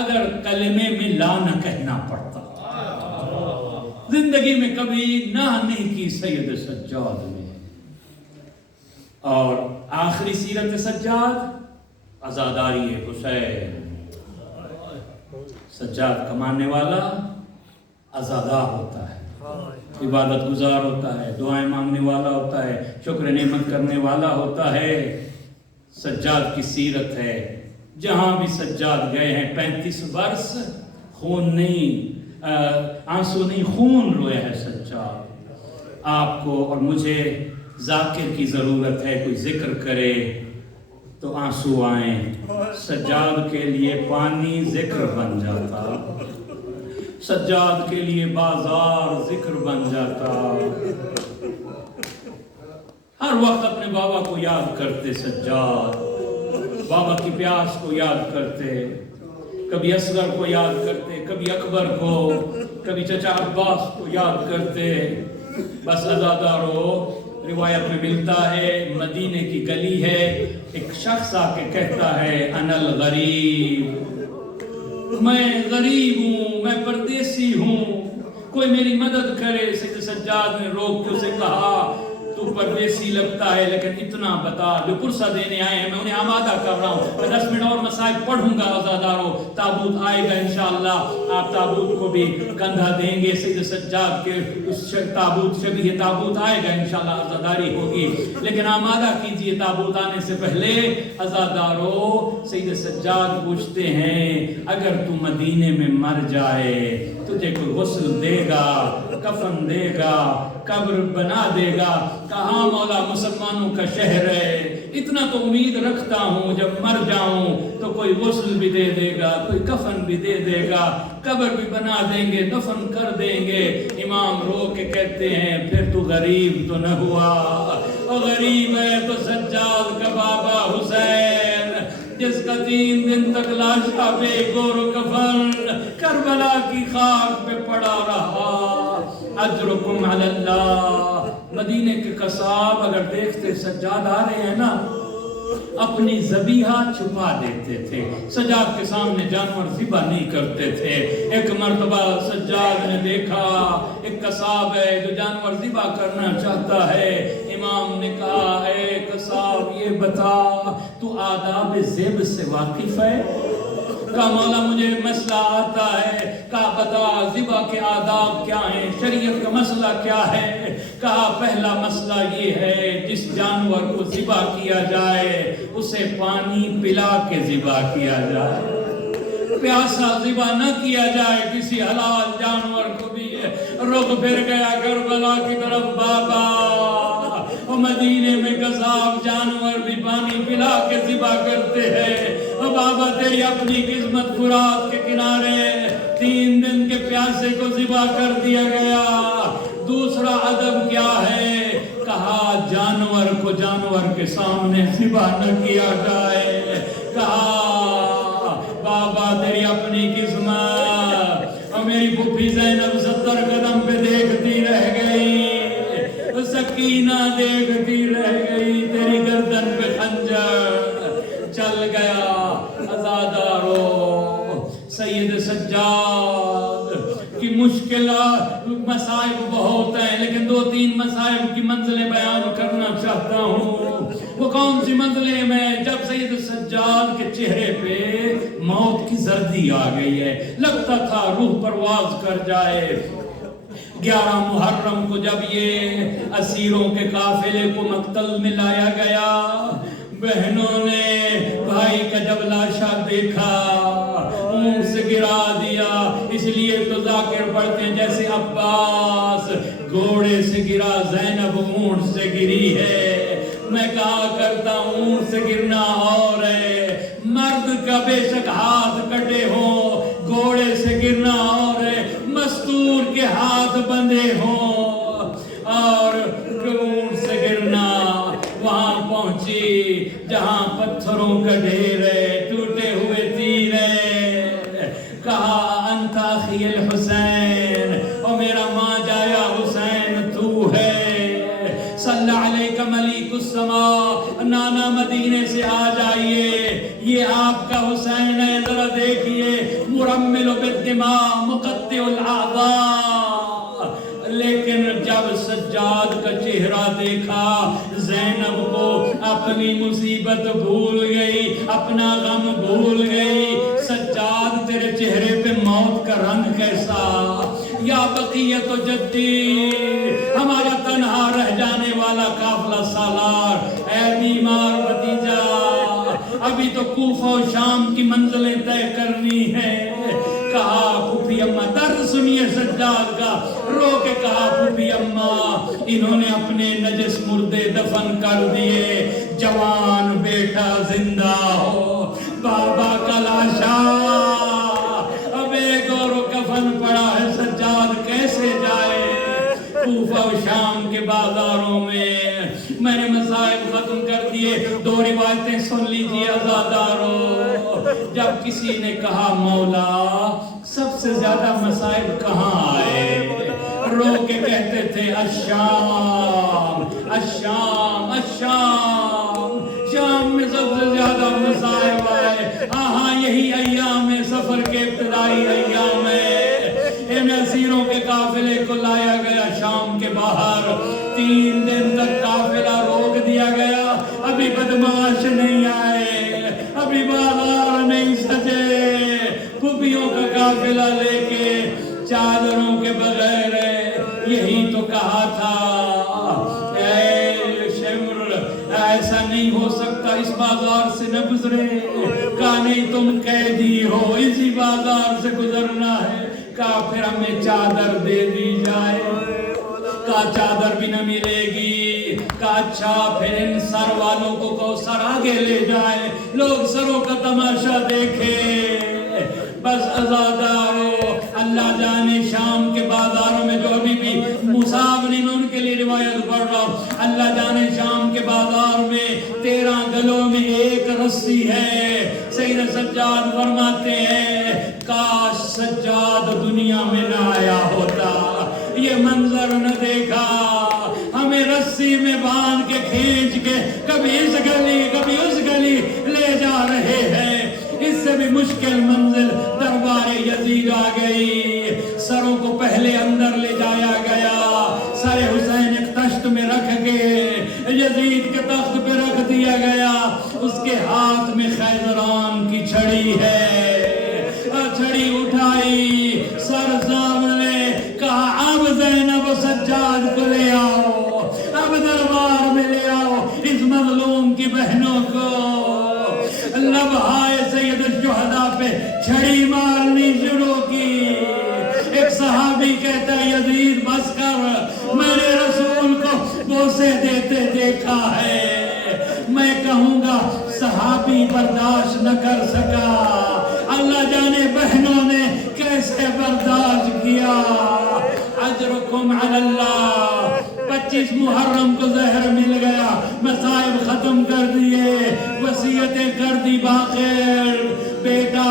اگر کلمے میں لا نہ کہنا پڑتا. زندگی میں کبھی نہ نہیں کی سید سجاد نے. اور آخری سیرت سجاد عزاداری حسین. سجاد کمانے والا عزادار ہوتا ہے، عبادت گزار ہوتا ہے، دعائیں مانگنے والا ہوتا ہے، شکر نعمت کرنے والا ہوتا ہے. سجاد کی سیرت ہے، جہاں بھی سجاد گئے ہیں 35 برس خون نہیں، آنسو نہیں، خون رویا ہے سجاد. آپ کو اور مجھے ذاکر کی ضرورت ہے، کوئی ذکر کرے تو آنسو آئیں. سجاد کے لیے پانی ذکر بن جاتا، سجاد کے لیے بازار ذکر بن جاتا. ہر وقت اپنے بابا کو یاد کرتے سجاد، بابا کی پیاس کو یاد کرتے، کبھی اصغر کو یاد کرتے، کبھی اکبر کو، کبھی چچا عباس کو یاد کرتے. بس عزادارو، روایت میں ملتا ہے مدینے کی گلی ہے، ایک شخص آ کے کہتا ہے انا الغریب، میں غریب ہوں، میں پردیسی ہوں، کوئی میری مدد کرے. سید سجاد نے روک کے اسے کہا تو پردیسی لگتا ہے لیکن اتنا بتا، جو پرسہ دینے آئے ہیں میں انہیں آمادہ کر رہا ہوں، میں 10 منٹ اور مسائل پڑھوں گا. عزادارو تابوت آئے گا انشاءاللہ، آپ تابوت کو بھی کندھا دیں گے. سید سجاد کے اس تابوت شبیہ تابوت آئے گا انشاءاللہ، عزاداری ہوگی. لیکن آمادہ کیجئے تابوت آنے سے پہلے. عزادارو سید سجاد پوچھتے ہیں اگر تو مدینے میں مر جائے تجھے کوئی غسل دے گا، کفن دے گا، قبر بنا دے گا؟ کہاں مولا مسلمانوں کا شہر ہے، اتنا تو امید رکھتا ہوں جب مر جاؤں تو کوئی غسل بھی دے دے گا، کوئی کفن بھی دے دے گا، قبر بھی بنا دیں گے، دفن کر دیں گے. امام رو کے کہتے ہیں پھر تو غریب تو نہ ہوا، اور غریب ہے تو سجاد کا بابا حسین، جس کا 3 دن تک لاشا بے گور و کفن کربلا کی خاک پہ پڑا رہا. اجرکم علی اللہ. مدینے کے قصاب اگر دیکھتے سجاد آ رہے ہیں نا، اپنی ذبیحہ چھپا دیتے تھے، سجاد کے سامنے جانور ذبح نہیں کرتے تھے. ایک مرتبہ سجاد نے دیکھا ایک قصاب ہے جو جانور ذبح کرنا چاہتا ہے. امام نے کہا اے قصاب یہ بتا تو آداب ذبح سے واقف ہے؟ کہا مولا مجھے مسئلہ آتا ہے. کہا بتا ذبح کے آداب کیا ہیں، شریعت کا مسئلہ کیا ہے؟ کہا پہلا مسئلہ یہ ہے جس جانور کو ذبح کیا جائے اسے پانی پلا کے ذبح کیا جائے، پیاسا ذبح نہ کیا جائے. کسی حلال جانور کو بھی رخ پھر گیا کربلا کی طرف بابا، اور مدینے میں قصاب جانور بھی پانی پلا کے ذبح کرتے ہیں. بابا تیری اپنی قسمت فرات کے کنارے 3 دن کے پیاسے کو ذبح کر دیا گیا. دوسرا ادب کیا ہے؟ کہا جانور کو جانور کے سامنے ذبح نہ کیا جائے. کہا بابا تیری اپنی قسمت. اور میری پھوپھی زینب 70 قدم پہ دیکھتی رہ گئی، سکینہ دیکھتی رہ گئی، تیری گردن پہ خنجر چل گیا. عزادارو سید سجاد کی مشکل مسائب بہت ہیں، لیکن 2-3 مسائب کی منزلیں بیان کرنا چاہتا ہوں۔ وہ کون سی منزلیں میں جب سید سجاد کے چہرے پہ موت کی زردی آ گئی ہے، لگتا تھا روح پرواز کر جائے۔ 11 محرم کو جب یہ اسیروں کے قافلے کو مقتل میں لایا گیا، بہنوں نے بھائی کا جب لاشا دیکھا اونٹ سے گرا دیا۔ اس لیے تو ذاکر پڑھتے ہیں جیسے عباس گھوڑے سے گرا، زینب اونٹ سے گری ہے۔ میں کہا کرتا ہوں اونٹ سے گرنا اور ہے، مرد کا بے شک ہاتھ کٹے ہوں، گھوڑے سے گرنا اور ہے، مستور کے ہاتھ بندھے ہوں، اور اونٹ سے گرنا وہاں پہنچی جہاں پتھروں کا ڈھیر ہے، ٹوٹے ہوئے تیر ہے۔ کہا انت اخی الحسین، اور میرا ماں جایا حسین تو ہے۔ صلی علیک ملیک السماء، نانا مدینے سے آ جائیے، یہ آپ کا حسین ہے، ذرا دیکھیے، مرمل بالدماء مقطع الاعضاء۔ لیکن جب سجاد کا چہرہ دیکھا، زینب کو اپنی مصیبت بھول گئی، اپنا غم بھول گئی۔ سجاد تیرے چہرے پہ موت کا رنگ کیسا؟ یا بقیت و جدی، ہمارا تنہا رہ جانے والا قافلہ سالار، اے بیمار بھتیجا، ابھی تو کوفہ و شام کی منزلیں طے کرنی ہے۔ کہا پھوپھی اماں، درد سنیے سجاد کا، رو کے کہا پھوپھی اماں، انہوں نے اپنے نجس مردے دفن کر دیے، جوان بیٹا زندہ ہو، بابا کا لاشا اب ایک اور کفن پڑا ہے، سجاد کیسے جائے؟ کوفہ و شام کے بازاروں میں نے مصائب ختم کر دیے۔ 2 روایتیں سن لیجیے عزادارو۔ جب کسی نے کہا مولا سب سے زیادہ مصائب کہاں آئے، رو کے کہتے تھے الشام الشام الشام، شام میں سب سے زیادہ مصائب آئے۔ ہاں یہی ایام سفر کے ابتدائی ایام ہے۔ ان اسیروں کے قافلے کو لایا گیا شام کے باہر، 3 دن تک قافلہ روک دیا گیا، ابھی بدماش نہیں آئے، ابھی بازار نہیں سجے، پھوپھیوں کا قافلہ لے کے چادروں کے بغیر۔ یہی تو کہا تھا اے شمر ایسا نہیں ہو سکتا، اس بازار سے نہ گزرے، کہا نہیں تم قیدی ہو، اسی بازار سے گزرنا ہے، کہا پھر ہمیں چادر دے دی جائے، کہا چادر بھی نہ ملے گی، کہا اچھا پھر ان سر والوں کو کوثر آگے لے جائے، لوگ سروں کا تماشا دیکھے۔ بس عزادارو، اللہ جانے شام کے بازاروں میں جو ابھی بھی مصاب نہیں، میں ان کے لیے روایت پڑھ رہا ہوں، اللہ جانے شام کے بازار میں 13 گلوں میں 1 رسی ہے۔ سید سجاد فرماتے ہیں کاش سجاد دنیا میں نہ آیا ہوتا، یہ منظر نہ دیکھا، ہمیں رسی میں باندھ کے کھینچ کے کبھی اس گلی کبھی اس گلی لے جا رہے ہیں۔ اس سے بھی مشکل منزل دربار یزید آ گئی، سروں کو پہلے اندر لے جایا گیا، سر حسین ایک تشت میں رکھ کے یزید کے تخت پہ رکھ دیا گیا، اس کے ہاتھ میں خیزران کی چھڑی ہے، چھڑی اٹھائی، سر سامنے، کہا اب زینب و سجاد کو لے آؤ، اب دربار میں لے آؤ اس مظلوم کی بہنوں کو۔ لبہائے سید الشہداء پہ چھڑی مارنی شروع کی۔ ایک صحابی کہتا ہے یزید بس کر، میں نے رسول کو بوسے دیتے دیکھا ہے، میں کہوں گا صحابی برداشت نہ کر سکا، اللہ جانے بہنوں نے کیسے برداشت کیا۔ اجرکم علی اللہ۔ 25 محرم کو زہر مل گیا، مصائب ختم کر دیے، وصیتیں کر دی باقر، بیٹا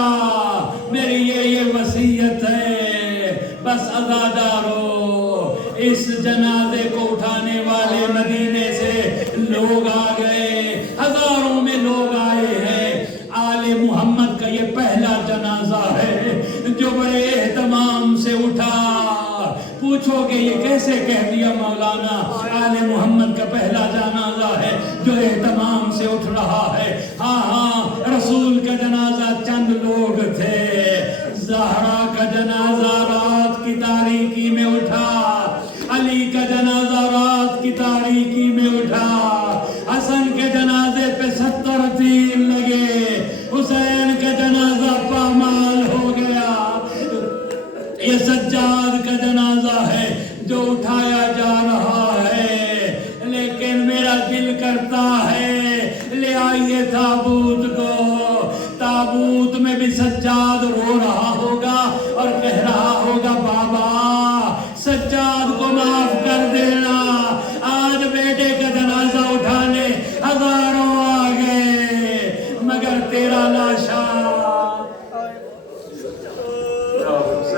میری یہ وصیت ہے، بس عزادارو اس جنازے کو اٹھانے والے مدینے سے لوگ آ گئے، ہزاروں میں لوگ آئے ہیں۔ آل محمد کا یہ پہلا جنازہ ہے جو بڑے اہتمام سے اٹھا، پوچھو کہ یہ کیسے کہہ دیا مولانا آل محمد کا پہلا جنازہ ہے جو اہتمام سے اٹھ رہا ہے. ہاں رسول کا جنازہ چند لوگ تھے. زہرا کا جنازہ رات کی تاریکی میں اٹھا, علی کا جنازہ رات کی تاریکی میں اٹھا, حسن کے جنازے پہ 70 تیر لگے, حسین کا جنازہ پامال ہو گیا. یہ سجاد کا جنازہ ہے جو اٹھایا جا رہا ہے, لیکن میرا دل کرتا ہے لے آئیے تابوت کو. تابوت میں بھی سجاد رو رہا ہوگا اور کہہ رہا ہوگا بابا سجاد کو معاف کر دینا. آج بیٹے کا جنازہ اٹھانے ہزاروں